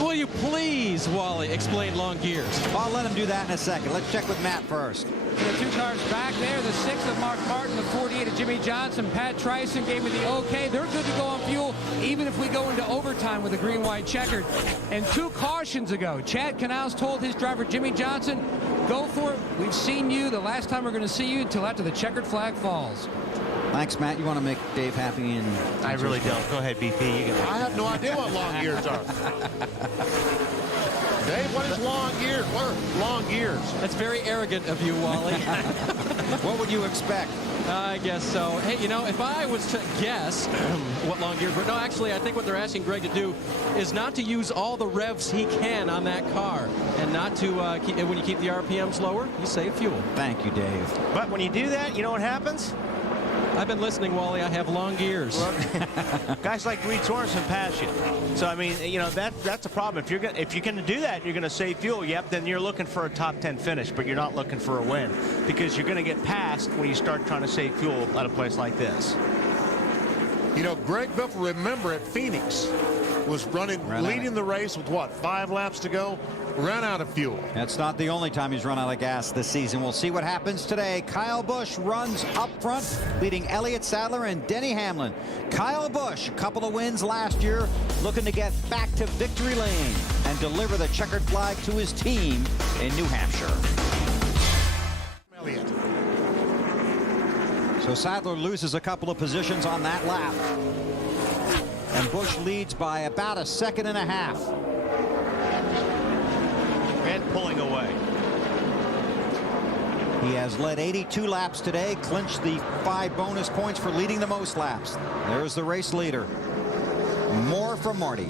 Will you please, Wally, explain long gears? I'll let him do that in a second. Let's check with Matt first. The 2 cars back there, the 6 of Mark Martin, the 48 of Jimmy Johnson. Pat Tryson gave me the okay. They're good to go on fuel, even if we go into overtime with the green-white checkered. And 2 cautions ago, Chad Canals told his driver, Jimmy Johnson, go for it. We've seen you. The last time we're going to see you until after the checkered flag falls. Thanks, Matt. You want to make Dave happy? And I really don't. Go ahead, BP. You can. I have no idea what long gears are. Dave, what is long gears? What are long gears? That's very arrogant of you, Wally. What would you expect? I guess so. Hey, you know, if I was to guess what long gears were, no, actually, I think what they're asking Greg to do is not to use all the revs he can on that car, and not to, when you keep the RPMs lower, you save fuel. Thank you, Dave. But when you do that, you know what happens? I've been listening, Wally. I have long gears. Guys like Reed Sorensen pass you. So, I mean, you know, that's a problem. If you're going to do that, you're going to save fuel. Yep, then you're looking for a top 10 finish, but you're not looking for a win, because you're going to get passed when you start trying to save fuel at a place like this. You know, Greg Biffle, remember at Phoenix, was leading the race with what, 5 laps to go? Ran out of fuel. That's not the only time he's run out of gas this season. We'll see what happens today. Kyle Busch runs up front, leading Elliott Sadler and Denny Hamlin. Kyle Busch, a couple of wins last year, looking to get back to victory lane and deliver the checkered flag to his team in New Hampshire. Elliott. So Sadler loses a couple of positions on that lap. And Busch leads by about 1.5 seconds. And pulling away. He has led 82 laps today, clinched the 5 bonus points for leading the most laps. There's the race leader. More from Marty.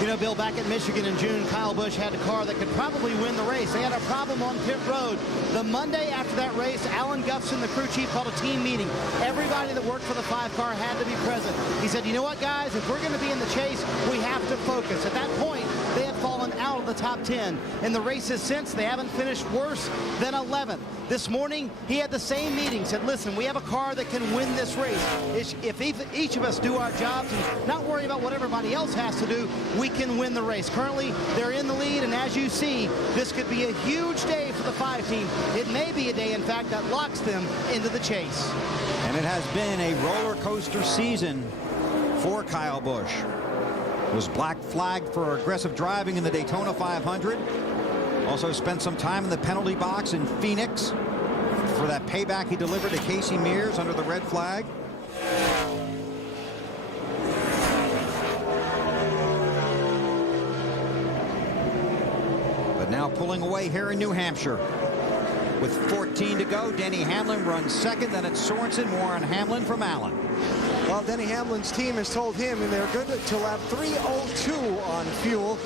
You know, Bill, back at Michigan in June, Kyle Busch had a car that could probably win the race. They had a problem on pit road. The Monday after that race, Alan Gufson, the crew chief, called a team meeting. Everybody that worked for the 5 car had to be present. He said, you know what, guys, if we're going to be in the chase, we have to focus. At that point, they had fallen out of the top 10. In the races since, they haven't finished worse than 11th. This morning, he had the same meeting, said, listen, we have a car that can win this race. If each of us do our jobs and not worry about what everybody else has to do, we can win the race. Currently, they're in the lead, and as you see, this could be a huge day for the 5 team. It may be a day, in fact, that locks them into the chase. And it has been a roller coaster season for Kyle Busch. Was black flagged for aggressive driving in the Daytona 500. Also spent some time in the penalty box in Phoenix for that payback he delivered to Casey Mears under the red flag. But now pulling away here in New Hampshire. With 14 to go, Denny Hamlin runs second. Then it's Sorensen. More on Hamlin from Allen. Well, Denny Hamlin's team has told him, and they're good to lap 302 on fuel.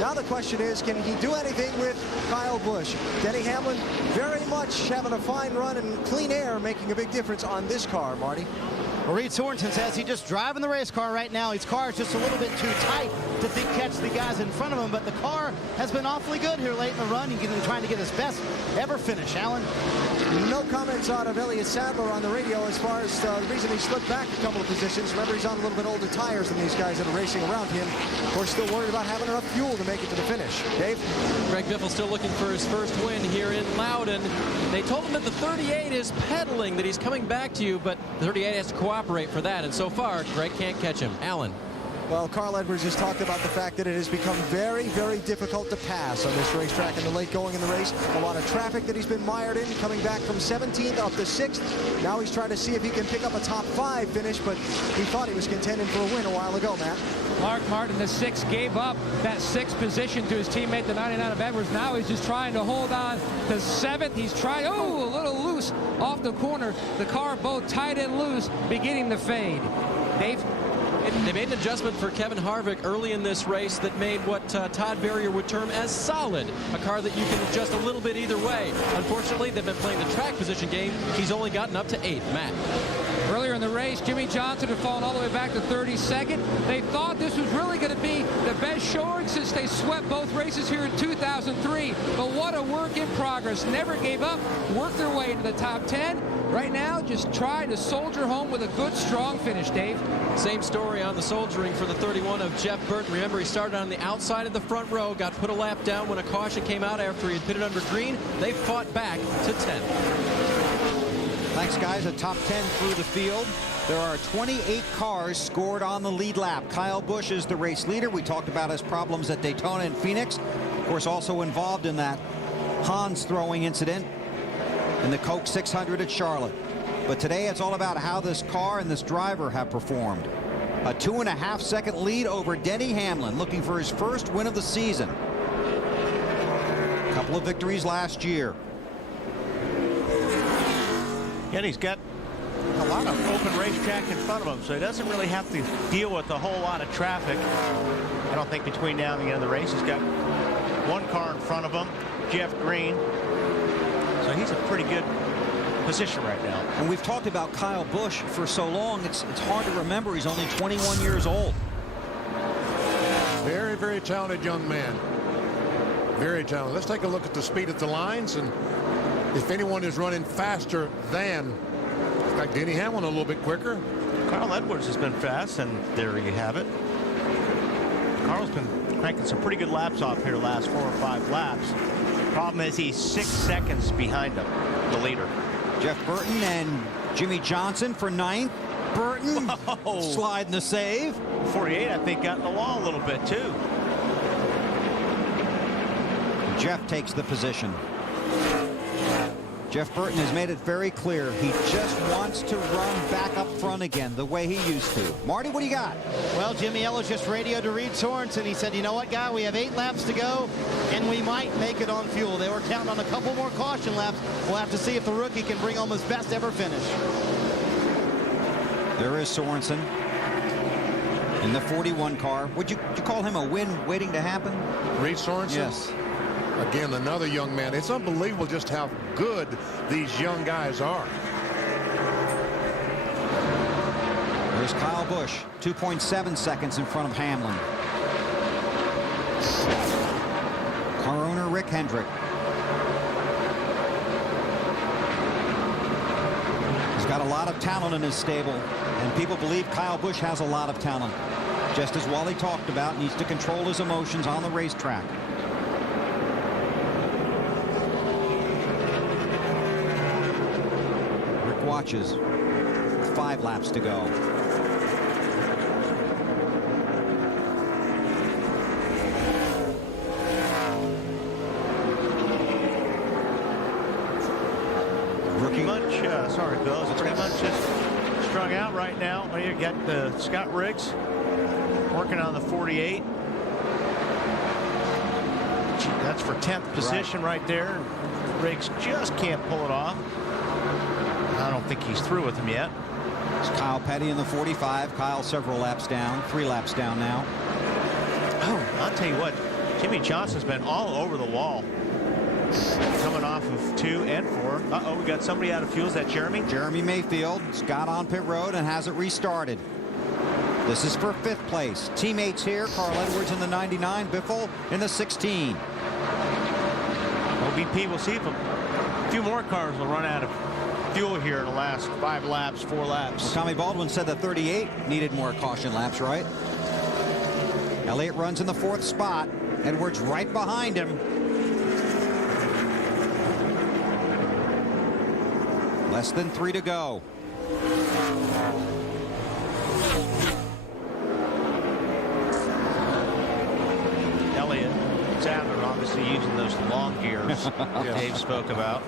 Now the question is, can he do anything with Kyle Busch? Denny Hamlin very much having a fine run and clean air, making a big difference on this car, Marty. Reed Sorensen says he's just driving the race car right now. His car is just a little bit too tight to catch the guys in front of him, but the car has been awfully good here late in the run. He's trying to get his best ever finish. Alan? No comments out of Elliott Sadler on the radio as far as the reason he slipped back a couple of positions. Remember, he's on a little bit older tires than these guys that are racing around him. We're still worried about having enough fuel to make it to the finish. Dave? Greg Biffle still looking for his first win here in Loudon. They told him that the 38 is pedaling, that he's coming back to you, but the 38 has to cooperate for that, and so far, Greg can't catch him. Alan? Well, Carl Edwards has talked about the fact that it has become very, very difficult to pass on this racetrack in the late going in the race. A lot of traffic that he's been mired in, coming back from 17th up to 6th. Now he's trying to see if he can pick up a top 5 finish, but he thought he was contending for a win a while ago, Matt. Mark Martin, the 6th, gave up that 6th position to his teammate, the 99 of Edwards. Now he's just trying to hold on to 7th. He's trying, a little loose off the corner. The car both tight and loose, beginning to fade. Dave? They made an adjustment for Kevin Harvick early in this race that made what Todd Berrier would term as solid, a car that you can adjust a little bit either way. Unfortunately, they've been playing the track position game. He's only gotten up to 8th. Matt. Earlier in the race, Jimmy Johnson had fallen all the way back to 32nd. They thought this was really going to be the best showing since they swept both races here in 2003. But what a work in progress. Never gave up, worked their way into the top 10. Right now, just trying to soldier home with a good, strong finish, Dave. Same story on the soldiering for the 31 of Jeff Burton. Remember, he started on the outside of the front row, got put a lap down when a caution came out after he had pitted under green. They fought back to 10th. Thanks, guys. A top 10 through the field. There are 28 cars scored on the lead lap. Kyle Busch is the race leader. We talked about his problems at Daytona and Phoenix. Of course, also involved in that Hans throwing incident in the Coke 600 at Charlotte. But today it's all about how this car and this driver have performed. A 2.5-second lead over Denny Hamlin, looking for his first win of the season. A couple of victories last year. And he's got a lot of open racetrack in front of him, so he doesn't really have to deal with a whole lot of traffic. I don't think between now and the end of the race, he's got one car in front of him, Jeff Green. So he's a pretty good position right now. And we've talked about Kyle Busch for so long, it's hard to remember he's only 21 years old. Very, very talented young man. Very talented. Let's take a look at the speed at the lines, and if anyone is running faster than, in fact, Denny Hamlin a little bit quicker. Carl Edwards has been fast, and there you have it. Carl's been cranking some pretty good laps off here last 4 or 5 laps. Problem is he's 6 seconds behind him, the leader. Jeff Burton and Jimmy Johnson for 9th. Burton sliding the save. 48, I think, got in the wall a little bit, too. Jeff takes the position. Jeff Burton has made it very clear he just wants to run back up front again the way he used to. Marty, what do you got? Well, Jimmy Ellis just radioed to Reed Sorensen. He said, you know what, guy, we have 8 laps to go, and we might make it on fuel. They were counting on a couple more caution laps. We'll have to see if the rookie can bring home his best ever finish. There is Sorensen in the 41 car. Would you call him a win waiting to happen? Reed Sorensen? Yes. Again, another young man. It's unbelievable just how good these young guys are. There's Kyle Busch, 2.7 seconds in front of Hamlin. Car owner Rick Hendrick. He's got a lot of talent in his stable, and people believe Kyle Busch has a lot of talent. Just as Wally talked about, needs to control his emotions on the racetrack. Watches. 5 laps to go. Rookie Munch, sorry, Bill. It's pretty much just strung out right now. Well, you got Scott Riggs working on the 48. That's for 10th position right there. Riggs just can't pull it off. I don't think he's through with him yet. It's Kyle Petty in the 45. Kyle several laps down, 3 laps down now. Oh, I'll tell you what, Jimmy Johnson's been all over the wall. Coming off of 2 and 4. Uh-oh, we got somebody out of fuel. Is that Jeremy? Jeremy Mayfield got on pit road and has it restarted. This is for 5th place. Teammates here, Carl Edwards in the 99, Biffle in the 16. OBP, we'll see if a few more cars will run out of fuel here in the last 5 laps, 4 laps. Well, Tommy Baldwin said the 38 needed more caution laps, right? Elliott runs in the 4th spot. Edwards right behind him. Less than 3 to go. obviously using those long gears Dave spoke about.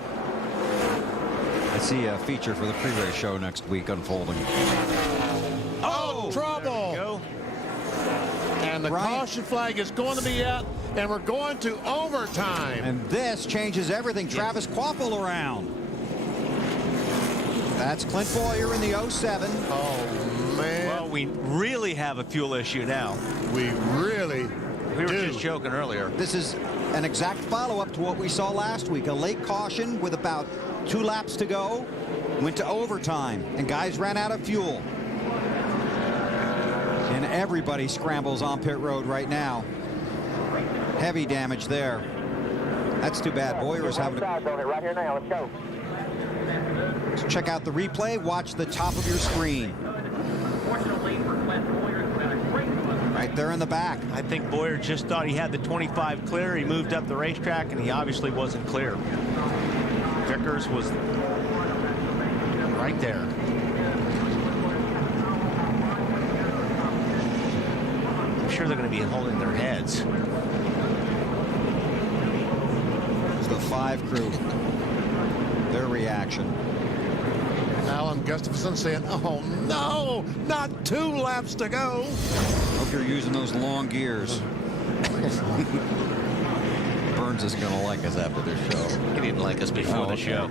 I see a feature for the pre-race show next week unfolding. Oh, trouble! And the caution flag is going to be out, and we're going to overtime. And this changes everything. Travis Quappel around. That's Clint Boyer in the 07. Oh, man. Well, we really have a fuel issue now. We really We were just joking earlier. This is an exact follow-up to what we saw last week. A late caution with about 2 laps to go. Went to overtime, and guys ran out of fuel. And everybody scrambles on pit road right now. Heavy damage there. That's too bad. Boyer is having to... Right here now. Let's go. Check out the replay. Watch the top of your screen. Right there in the back. I think Boyer just thought he had the 25 clear. He moved up the racetrack, and he obviously wasn't clear. Vickers was right there. I'm sure they're going to be holding their heads. It's the 5 crew. Their reaction. Alan Gustafson saying, oh no, not 2 laps to go. Hope you're using those long gears. Burns isn't going to like us after this show. He didn't like us before the show.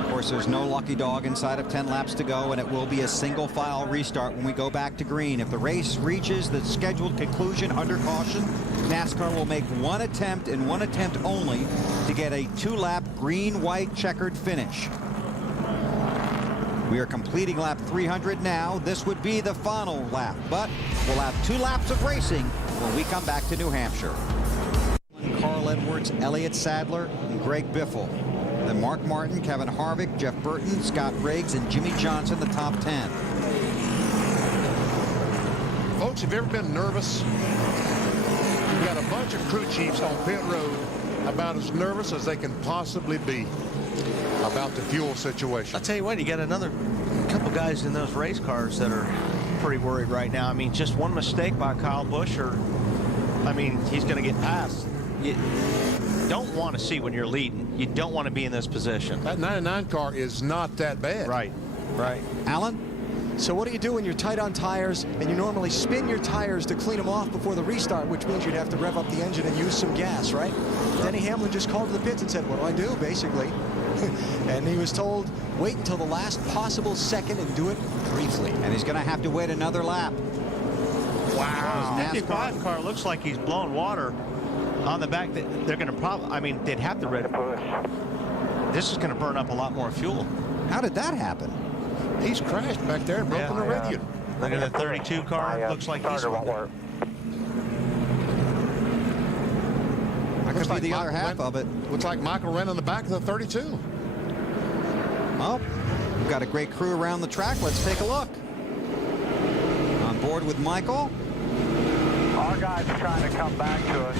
Of course, there's no lucky dog inside of 10 laps to go, and it will be a single file restart when we go back to green. If the race reaches the scheduled conclusion under caution, NASCAR will make 1 attempt and 1 attempt only to get a 2-lap green-white checkered finish. We are completing lap 300 now. This would be the final lap, but we'll have 2 laps of racing when we come back to New Hampshire. Carl Edwards, Elliott Sadler, and Greg Biffle. Then Mark Martin, Kevin Harvick, Jeff Burton, Scott Riggs, and Jimmy Johnson, the top 10. Folks, have you ever been nervous? You've got a bunch of crew chiefs on pit road about as nervous as they can possibly be about the fuel situation. I'll tell you what, you got another couple guys in those race cars that are pretty worried right now. I mean, just one mistake by Kyle Busch, or, I mean, he's going to get passed. You don't want to see when you're leading. You don't want to be in this position. That 99 car is not that bad. Right, right. Alan? So what do you do when you're tight on tires and you normally spin your tires to clean them off before the restart, which means you'd have to rev up the engine and use some gas, right? Denny Hamlin just called to the pits and said, what do I do, basically? And he was told, wait until the last possible second and do it briefly. And he's going to have to wait another lap. Wow. The 55 car looks like he's blowing water on the back. They're going to probably, I mean, they'd have to push. This is going to burn up a lot more fuel. How did that happen? He's crashed back there and broken the radiator. Look at the 32 car. Looks like he's won't work. That could be the other half of it. Looks like Michael ran on the back of the 32. Well, we've got a great crew around the track. Let's take a look. On board with Michael. Our guys are trying to come back to us,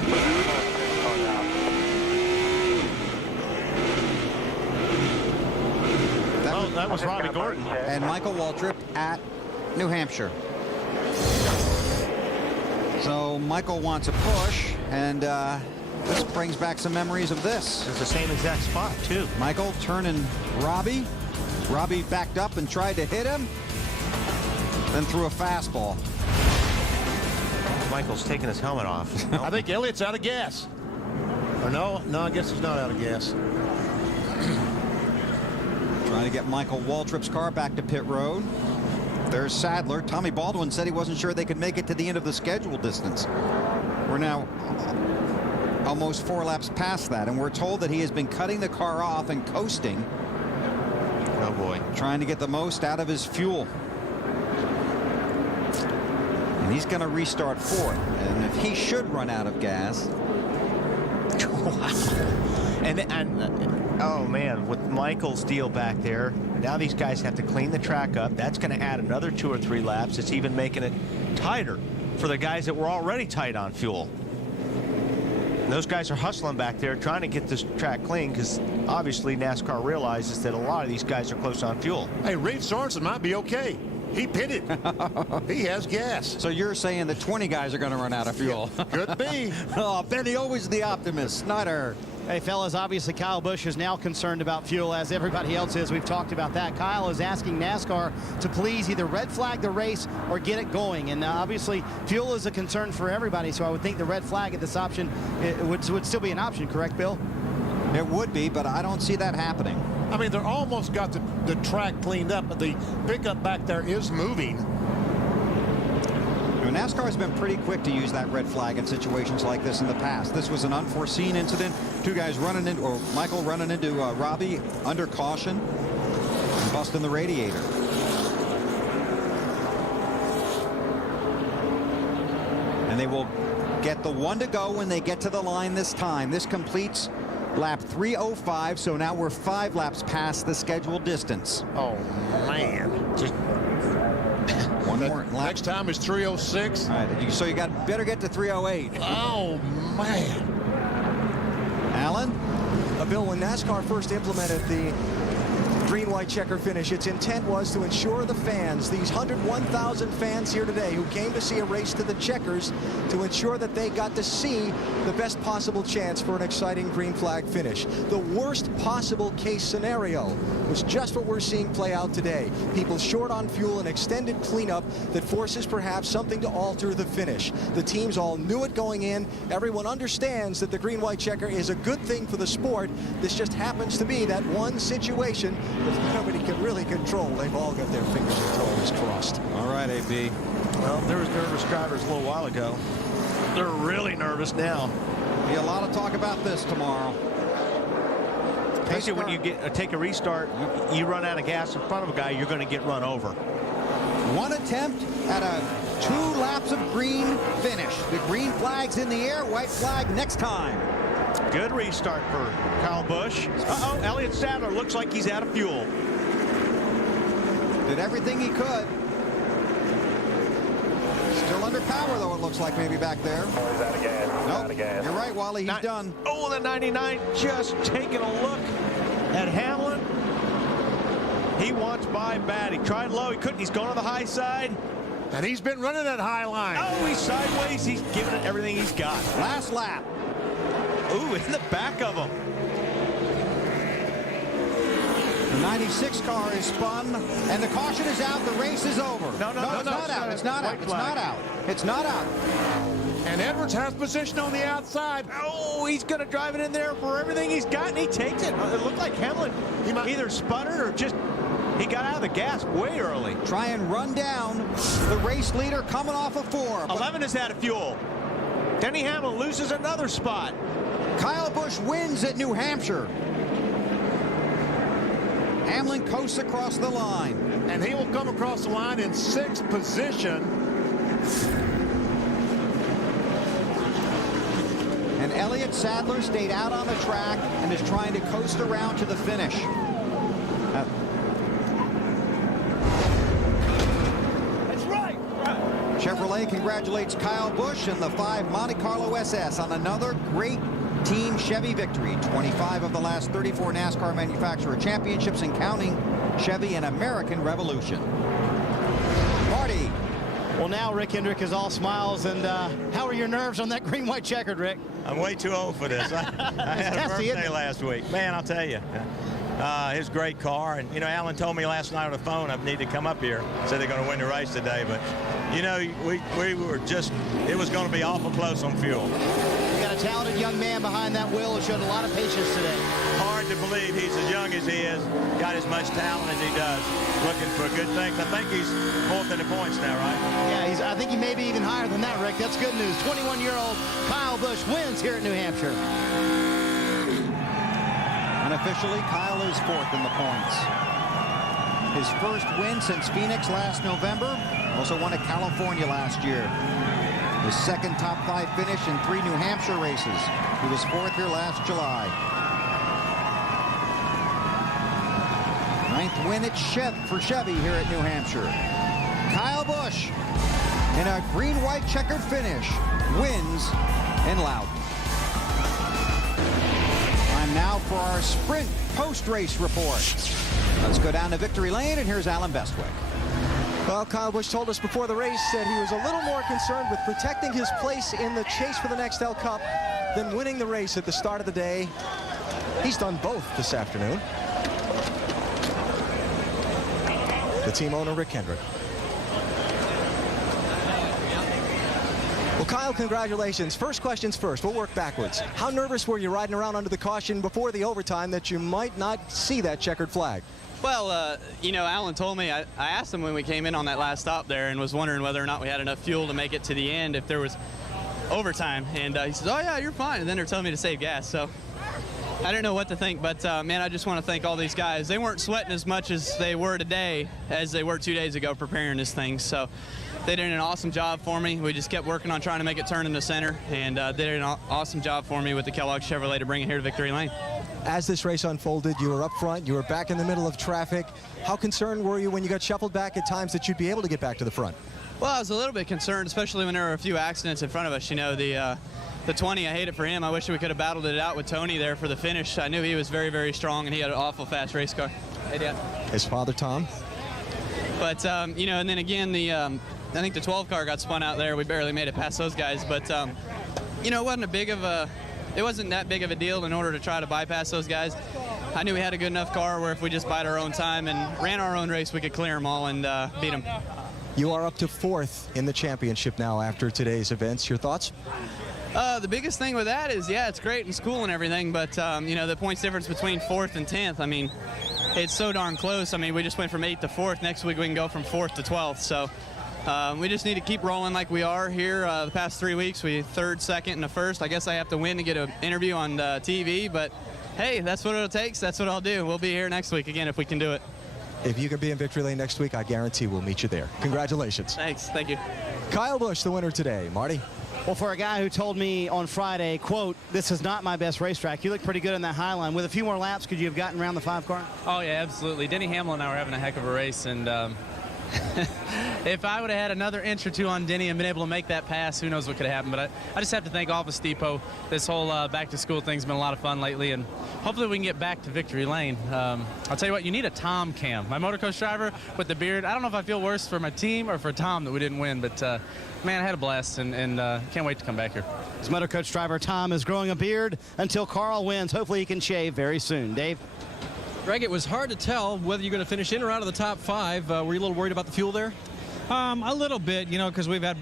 but that was Robbie Gordon. And Michael Waltrip at New Hampshire. So Michael wants a push, and this brings back some memories of this. It's the same exact spot, too. Michael turning Robbie. Robbie backed up and tried to hit him, then threw a fastball. Michael's taking his helmet off. I think Elliott's out of gas. Or no, I guess he's not out of gas. Trying to get Michael Waltrip's car back to pit road. There's Sadler. Tommy Baldwin said he wasn't sure they could make it to the end of the schedule distance. We're now almost 4 laps past that, and we're told that he has been cutting the car off and coasting. Oh boy. Trying to get the most out of his fuel. And he's going to restart fourth. And if he should run out of gas. Wow. And oh man, with Michael's deal back there, now these guys have to clean the track up. That's going to add another 2 or 3 laps. It's even making it tighter for the guys that were already tight on fuel. And those guys are hustling back there trying to get this track clean, because obviously NASCAR realizes that a lot of these guys are close on fuel. Hey, Reeve Sorensen might be okay. He pitted. He has gas. So you're saying that 20 guys are going to run out of fuel? Could be. Oh, Benny, always the optimist. Snyder. Hey, fellas, obviously Kyle Busch is now concerned about fuel, as everybody else is. We've talked about that. Kyle is asking NASCAR to please either red flag the race or get it going. And obviously, fuel is a concern for everybody, so I would think the red flag at this option would still be an option, correct, Bill? It would be, but I don't see that happening. I mean, they're almost got the track cleaned up, but the pickup back there is moving. NASCAR has been pretty quick to use that red flag in situations like this in the past. This was an unforeseen incident. Two guys running into, or Michael running into Robbie under caution and busting the radiator. And they will get the one to go when they get to the line this time. This completes lap 3:05, so now we're 5 laps past the scheduled distance. Oh, man. Just one more lap. Next time is 3:06. All right, so you better get to 3:08. Oh, man. Alan? Bill, when NASCAR first implemented the green-white checker finish, its intent was to ensure the fans, these 101,000 fans here today who came to see a race to the checkers, to ensure that they got to see the best possible chance for an exciting green flag finish. The worst possible case scenario was just what we're seeing play out today. People short on fuel, an extended cleanup that forces perhaps something to alter the finish. The teams all knew it going in. Everyone understands that the green-white checker is a good thing for the sport. This just happens to be that one situation that nobody can really control. They've all got their fingers and toes crossed. All right, AB. Well, there was nervous drivers a little while ago. They're really nervous now. Be a lot of talk about this tomorrow. Especially when you take a restart, you run out of gas in front of a guy, you're going to get run over. One attempt at a 2 laps of green finish. The green flag's in the air, white flag next time. Good restart for Kyle Busch. Uh-oh, Elliott Sadler looks like he's out of fuel. Did everything he could. Still under power, though, it looks like maybe back there. Oh, he's out of gas. Nope. Out of gas. You're right, Wally. He's done. Oh, the 99 just taking a look at Hamlin. He wants by bad. He tried low. He couldn't. He's going to the high side. And he's been running that high line. Oh, he's sideways. He's giving it everything he's got. Last lap. Ooh, in the back of him. The 96 car is spun, and the caution is out. The race is over. No, it's not out. It's not out. It's not out. It's not out. And Edwards has position on the outside. Oh, he's going to drive it in there for everything he's got, and he takes it. It looked like Hamlin either sputtered or just he got out of the gas way early. Try and run down the race leader coming off of 4. 11 is out of fuel. Denny Hamlin loses another spot. Kyle Busch wins at New Hampshire. Hamlin coasts across the line. And he will come across the line in 6th position. And Elliott Sadler stayed out on the track and is trying to coast around to the finish. That's right. Chevrolet congratulates Kyle Busch and the 5 Monte Carlo SS on another great Team Chevy victory. 25 of the last 34 NASCAR manufacturer championships and counting. Chevy and American Revolution. Marty. Well, now Rick Hendrick is all smiles. And how are your nerves on that green-white checkered, Rick? I'm way too old for this. I had a birthday last week. Man, I'll tell you. His great car. And, you know, Alan told me last night on the phone I need to come up here. Said they're going to win the race today. But, you know, we were just, it was going to be awful close on fuel. You got a talented young man behind that wheel who showed a lot of patience today. Hard to believe he's as young as he is, got as much talent as he does. Looking for good things. I think he's 4th in the points now, right? Yeah, I think he may be even higher than that, Rick. That's good news. 21-year-old Kyle Busch wins here at New Hampshire. Unofficially, Kyle is 4th in the points. His first win since Phoenix last November. Also won at California last year. His second top 5 finish in 3 New Hampshire races. He was 4th here last July. 9th win for Chevy here at New Hampshire. Kyle Busch, in a green-white checkered finish, wins in Loudon. Time now for our sprint post-race report. Let's go down to Victory Lane, and here's Alan Bestwick. Well, Kyle Busch told us before the race that he was a little more concerned with protecting his place in the chase for the Nextel Cup than winning the race at the start of the day. He's done both this afternoon. The team owner, Rick Hendrick. Well, Kyle, congratulations. First questions first. We'll work backwards. How nervous were you riding around under the caution before the overtime that you might not see that checkered flag? Well, you know, Alan told me, I asked him when we came in on that last stop there and was wondering whether or not we had enough fuel to make it to the end if there was overtime. And he says, oh, yeah, you're fine. And then they're telling me to save gas. So I don't know what to think. But, man, I just want to thank all these guys. They weren't sweating as much as they were today as they were 2 days ago preparing this thing. So they did an awesome job for me. We just kept working on trying to make it turn in the center. And they did an awesome job for me with the Kellogg Chevrolet to bring it here to Victory Lane. As this race unfolded, you were up front, you were back in the middle of traffic. How concerned were you when you got shuffled back at times that you'd be able to get back to the front? Well, I was a little bit concerned, especially when there were a few accidents in front of us. You know, the 20, I hate it for him. I wish we could have battled it out with Tony there for the finish. I knew he was very, very strong, and he had an awful fast race car. Hey, Dad. His father, Tom. But, you know, and then again, I think the 12 car got spun out there. We barely made it past those guys. But, you know, it wasn't that big of a deal in order to try to bypass those guys. I knew we had a good enough car where if we just bide our own time and ran our own race, we could clear them all and beat them. You are up to 4th in the championship now after today's events. Your thoughts? The biggest thing with that is, yeah, it's great and it's cool and everything, but, you know, the points difference between 4th and 10th, I mean, it's so darn close. I mean, we just went from 8th to 4th. Next week we can go from 4th to 12th. So we just need to keep rolling like we are here. The past 3 weeks, we 3rd, 2nd, and a 1st. I guess I have to win to get an interview on TV, but hey, that's what it takes. That's what I'll do. We'll be here next week again if we can do it. If you can be in Victory Lane next week, I guarantee we'll meet you there. Congratulations. Thanks. Thank you. Kyle Busch, the winner today. Marty? Well, for a guy who told me on Friday, quote, this is not my best racetrack, you look pretty good in that high line. With a few more laps, could you have gotten around the 5 car? Oh, yeah, absolutely. Denny Hamlin and I were having a heck of a race, and if I would have had another inch or two on Denny and been able to make that pass, who knows what could have happened. But I just have to thank Office Depot. This whole back-to-school thing's been a lot of fun lately, and hopefully we can get back to Victory Lane. I'll tell you what, you need a Tom cam. My motor coach driver with the beard, I don't know if I feel worse for my team or for Tom that we didn't win, but man, I had a blast, and can't wait to come back here. His motor coach driver Tom is growing a beard until Carl wins. Hopefully he can shave very soon. Dave? Greg, it was hard to tell whether you're going to finish in or out of the top 5. Were you a little worried about the fuel there? A little bit, you know, because we've had,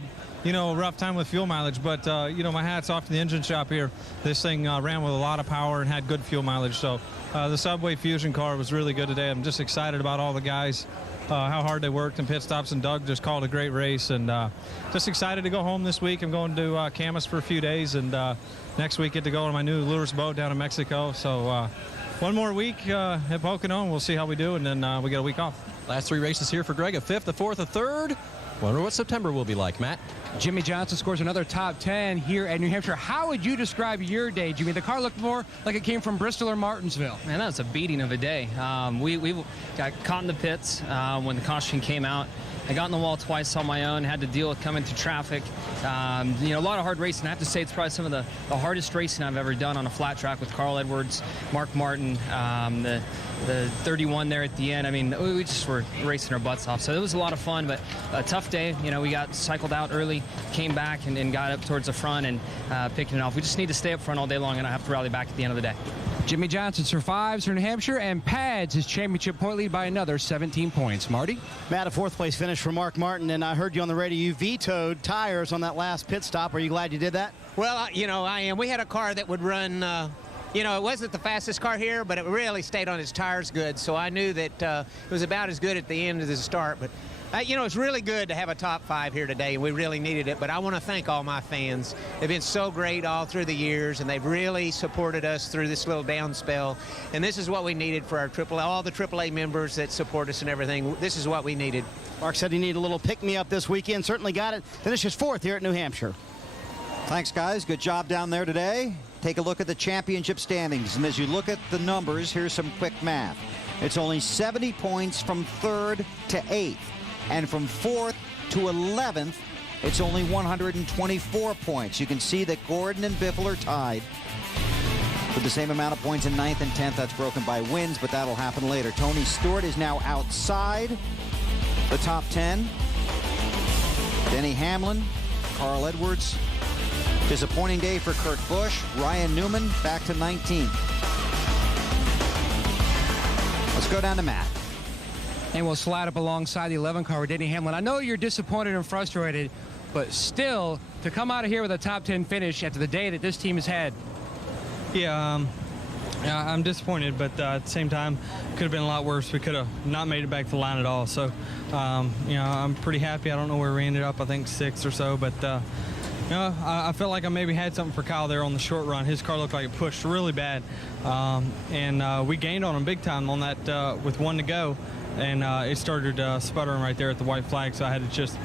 you know, a rough time with fuel mileage. But, you know, my hat's off to the engine shop here. This thing ran with a lot of power and had good fuel mileage. So the Subway Fusion car was really good today. I'm just excited about all the guys, how hard they worked in pit stops. And Doug just called a great race. And just excited to go home this week. I'm going to Camas for a few days. And next week get to go on my new lures boat down in Mexico. So one more week at Pocono, and we'll see how we do. And then we get a week off. Last 3 races here for Greg, a 5th, a 4th, a 3rd. Wonder what September will be like, Matt. Jimmy Johnson scores another top 10 here at New Hampshire. How would you describe your day, Jimmy? The car looked more like it came from Bristol or Martinsville. Man, that was a beating of a day. We got caught in the pits when the caution came out. I got in the wall twice on my own, had to deal with coming through traffic. You know, a lot of hard racing. I have to say it's probably some of the hardest racing I've ever done on a flat track with Carl Edwards, Mark Martin, the 31 there at the end. I mean, we just were racing our butts off. So it was a lot of fun, but a tough day. You know, we got cycled out early, came back and got up towards the front and picking it off. We just need to stay up front all day long and I have to rally back at the end of the day. Jimmy Johnson survives for New Hampshire and pads his championship point lead by another 17 points. Marty? Matt, a 4th place finish for Mark Martin, and I heard you on the radio. You vetoed tires on that last pit stop. Are you glad you did that? Well, you know, I am. We had a car that would run, you know, it wasn't the fastest car here, but it really stayed on its tires good. So I knew that it was about as good at the end as the start. But, you know, it's really good to have a top 5 here today, and we really needed it. But I want to thank all my fans. They've been so great all through the years, and they've really supported us through this little down spell. And this is what we needed for our all the AAA members that support us and everything. This is what we needed. Mark said he needed a little pick-me-up this weekend. Certainly got it. Finishes 4th here at New Hampshire. Thanks, guys. Good job down there today. Take a look at the championship standings. And as you look at the numbers, here's some quick math. It's only 70 points from 3rd to 8th. And from 4th to 11th, it's only 124 points. You can see that Gordon and Biffle are tied with the same amount of points in 9th and 10th. That's broken by wins, but that'll happen later. Tony Stewart is now outside the top 10. Denny Hamlin, Carl Edwards. Disappointing day for Kurt Busch. Ryan Newman back to 19th. Let's go down to Matt. And we'll slide up alongside the 11 car with Denny Hamlin. I know you're disappointed and frustrated, but still, to come out of here with a top 10 finish after the day that this team has had. Yeah, I'm disappointed, but at the same time, could have been a lot worse. We could have not made it back to the line at all. So, I'm pretty happy. I don't know where we ended up. I think 6th or so, but I felt like I maybe had something for Kyle there on the short run. His car looked like it pushed really bad, and we gained on him big time on that with 1 to go, and it started sputtering right there at the white flag. So I had to just,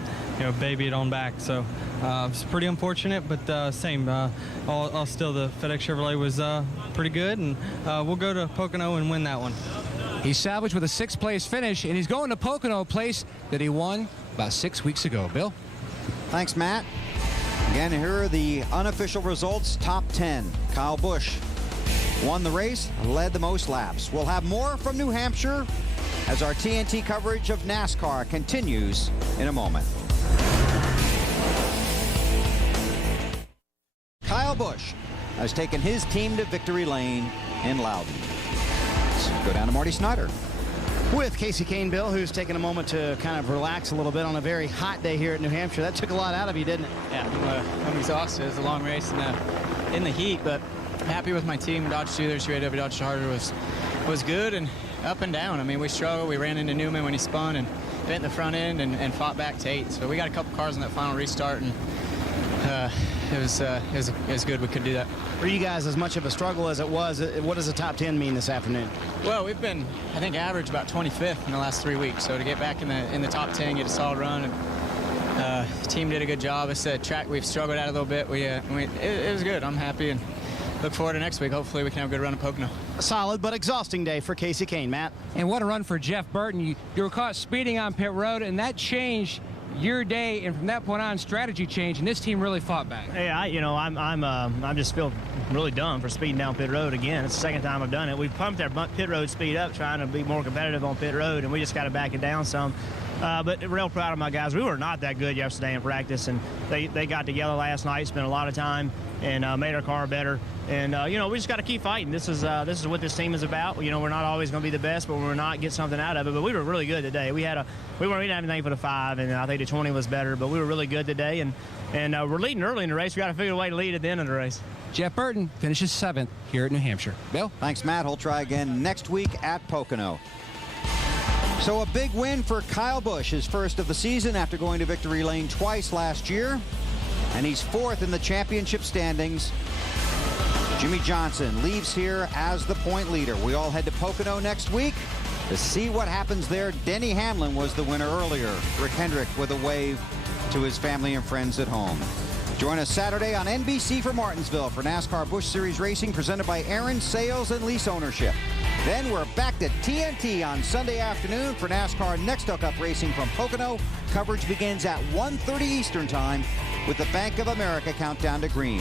baby it on back. So it's pretty unfortunate, but same. All still, the FedEx Chevrolet was pretty good, and we'll go to Pocono and win that one. He's salvaged with a 6th place finish, and he's going to Pocono, a place that he won about 6 weeks ago. Bill? Thanks, Matt. Again, here are the unofficial results. Top 10. Kyle Busch won the race, led the most laps. We'll have more from New Hampshire as our TNT coverage of NASCAR continues in a moment. Kyle Busch has taken his team to victory lane in Loudon. Let's go down to Marty Snyder. With Casey Kane, Bill, who's taken a moment to kind of relax a little bit on a very hot day here at New Hampshire. That took a lot out of you, didn't it? Yeah, I'm exhausted. It was a long race in the heat, but happy with my team. Dodge Steelers, UAW Dodge Charger was good and up and down. I mean, we struggled. We ran into Newman when he spun and bent the front end and fought back to 8th. So we got a couple cars in that final restart, and it was good. We could do that. For you guys, as much of a struggle as it was, what does the top 10 mean this afternoon? Well, we've been, I think, average about 25th in the last 3 weeks. So to get back in the top 10, get a solid run, and the team did a good job. It's a track we've struggled at a little bit. It was good. I'm happy and look forward to next week. Hopefully we can have a good run at Pocono. A solid but exhausting day for Casey Kane, Matt. And what a run for Jeff Burton. You were caught speeding on pit road, and that changed your day, and from that point on, strategy changed, and this team really fought back. Hey, I'm just feel really dumb for speeding down pit road again. It's the second time I've done it. We pumped our pit road speed up, trying to be more competitive on pit road, and we just got to back it down some. But real proud of my guys. We were not that good yesterday in practice, and they got together last night, spent a lot of time, and made our car better. And we just got to keep fighting. This is what this team is about. We're not always going to be the best, but we're not get something out of it. But we were really good today. We didn't have anything for the 5, and I think the 20 was better. But we were really good today, and we're leading early in the race. We got to figure a way to lead at the end of the race. Jeff Burton finishes 7th here at New Hampshire. Bill? Thanks, Matt. He'll try again next week at Pocono. So a big win for Kyle Busch, his first of the season after going to victory lane twice last year. And he's 4th in the championship standings. Jimmy Johnson leaves here as the point leader. We all head to Pocono next week to see what happens there. Denny Hamlin was the winner earlier. Rick Hendrick with a wave to his family and friends at home. Join us Saturday on NBC for Martinsville for NASCAR Busch Series Racing presented by Aaron Sales and Lease Ownership. Then we're back to TNT on Sunday afternoon for NASCAR Next Hookup Racing from Pocono. Coverage begins at 1:30 Eastern Time with the Bank of America Countdown to Green.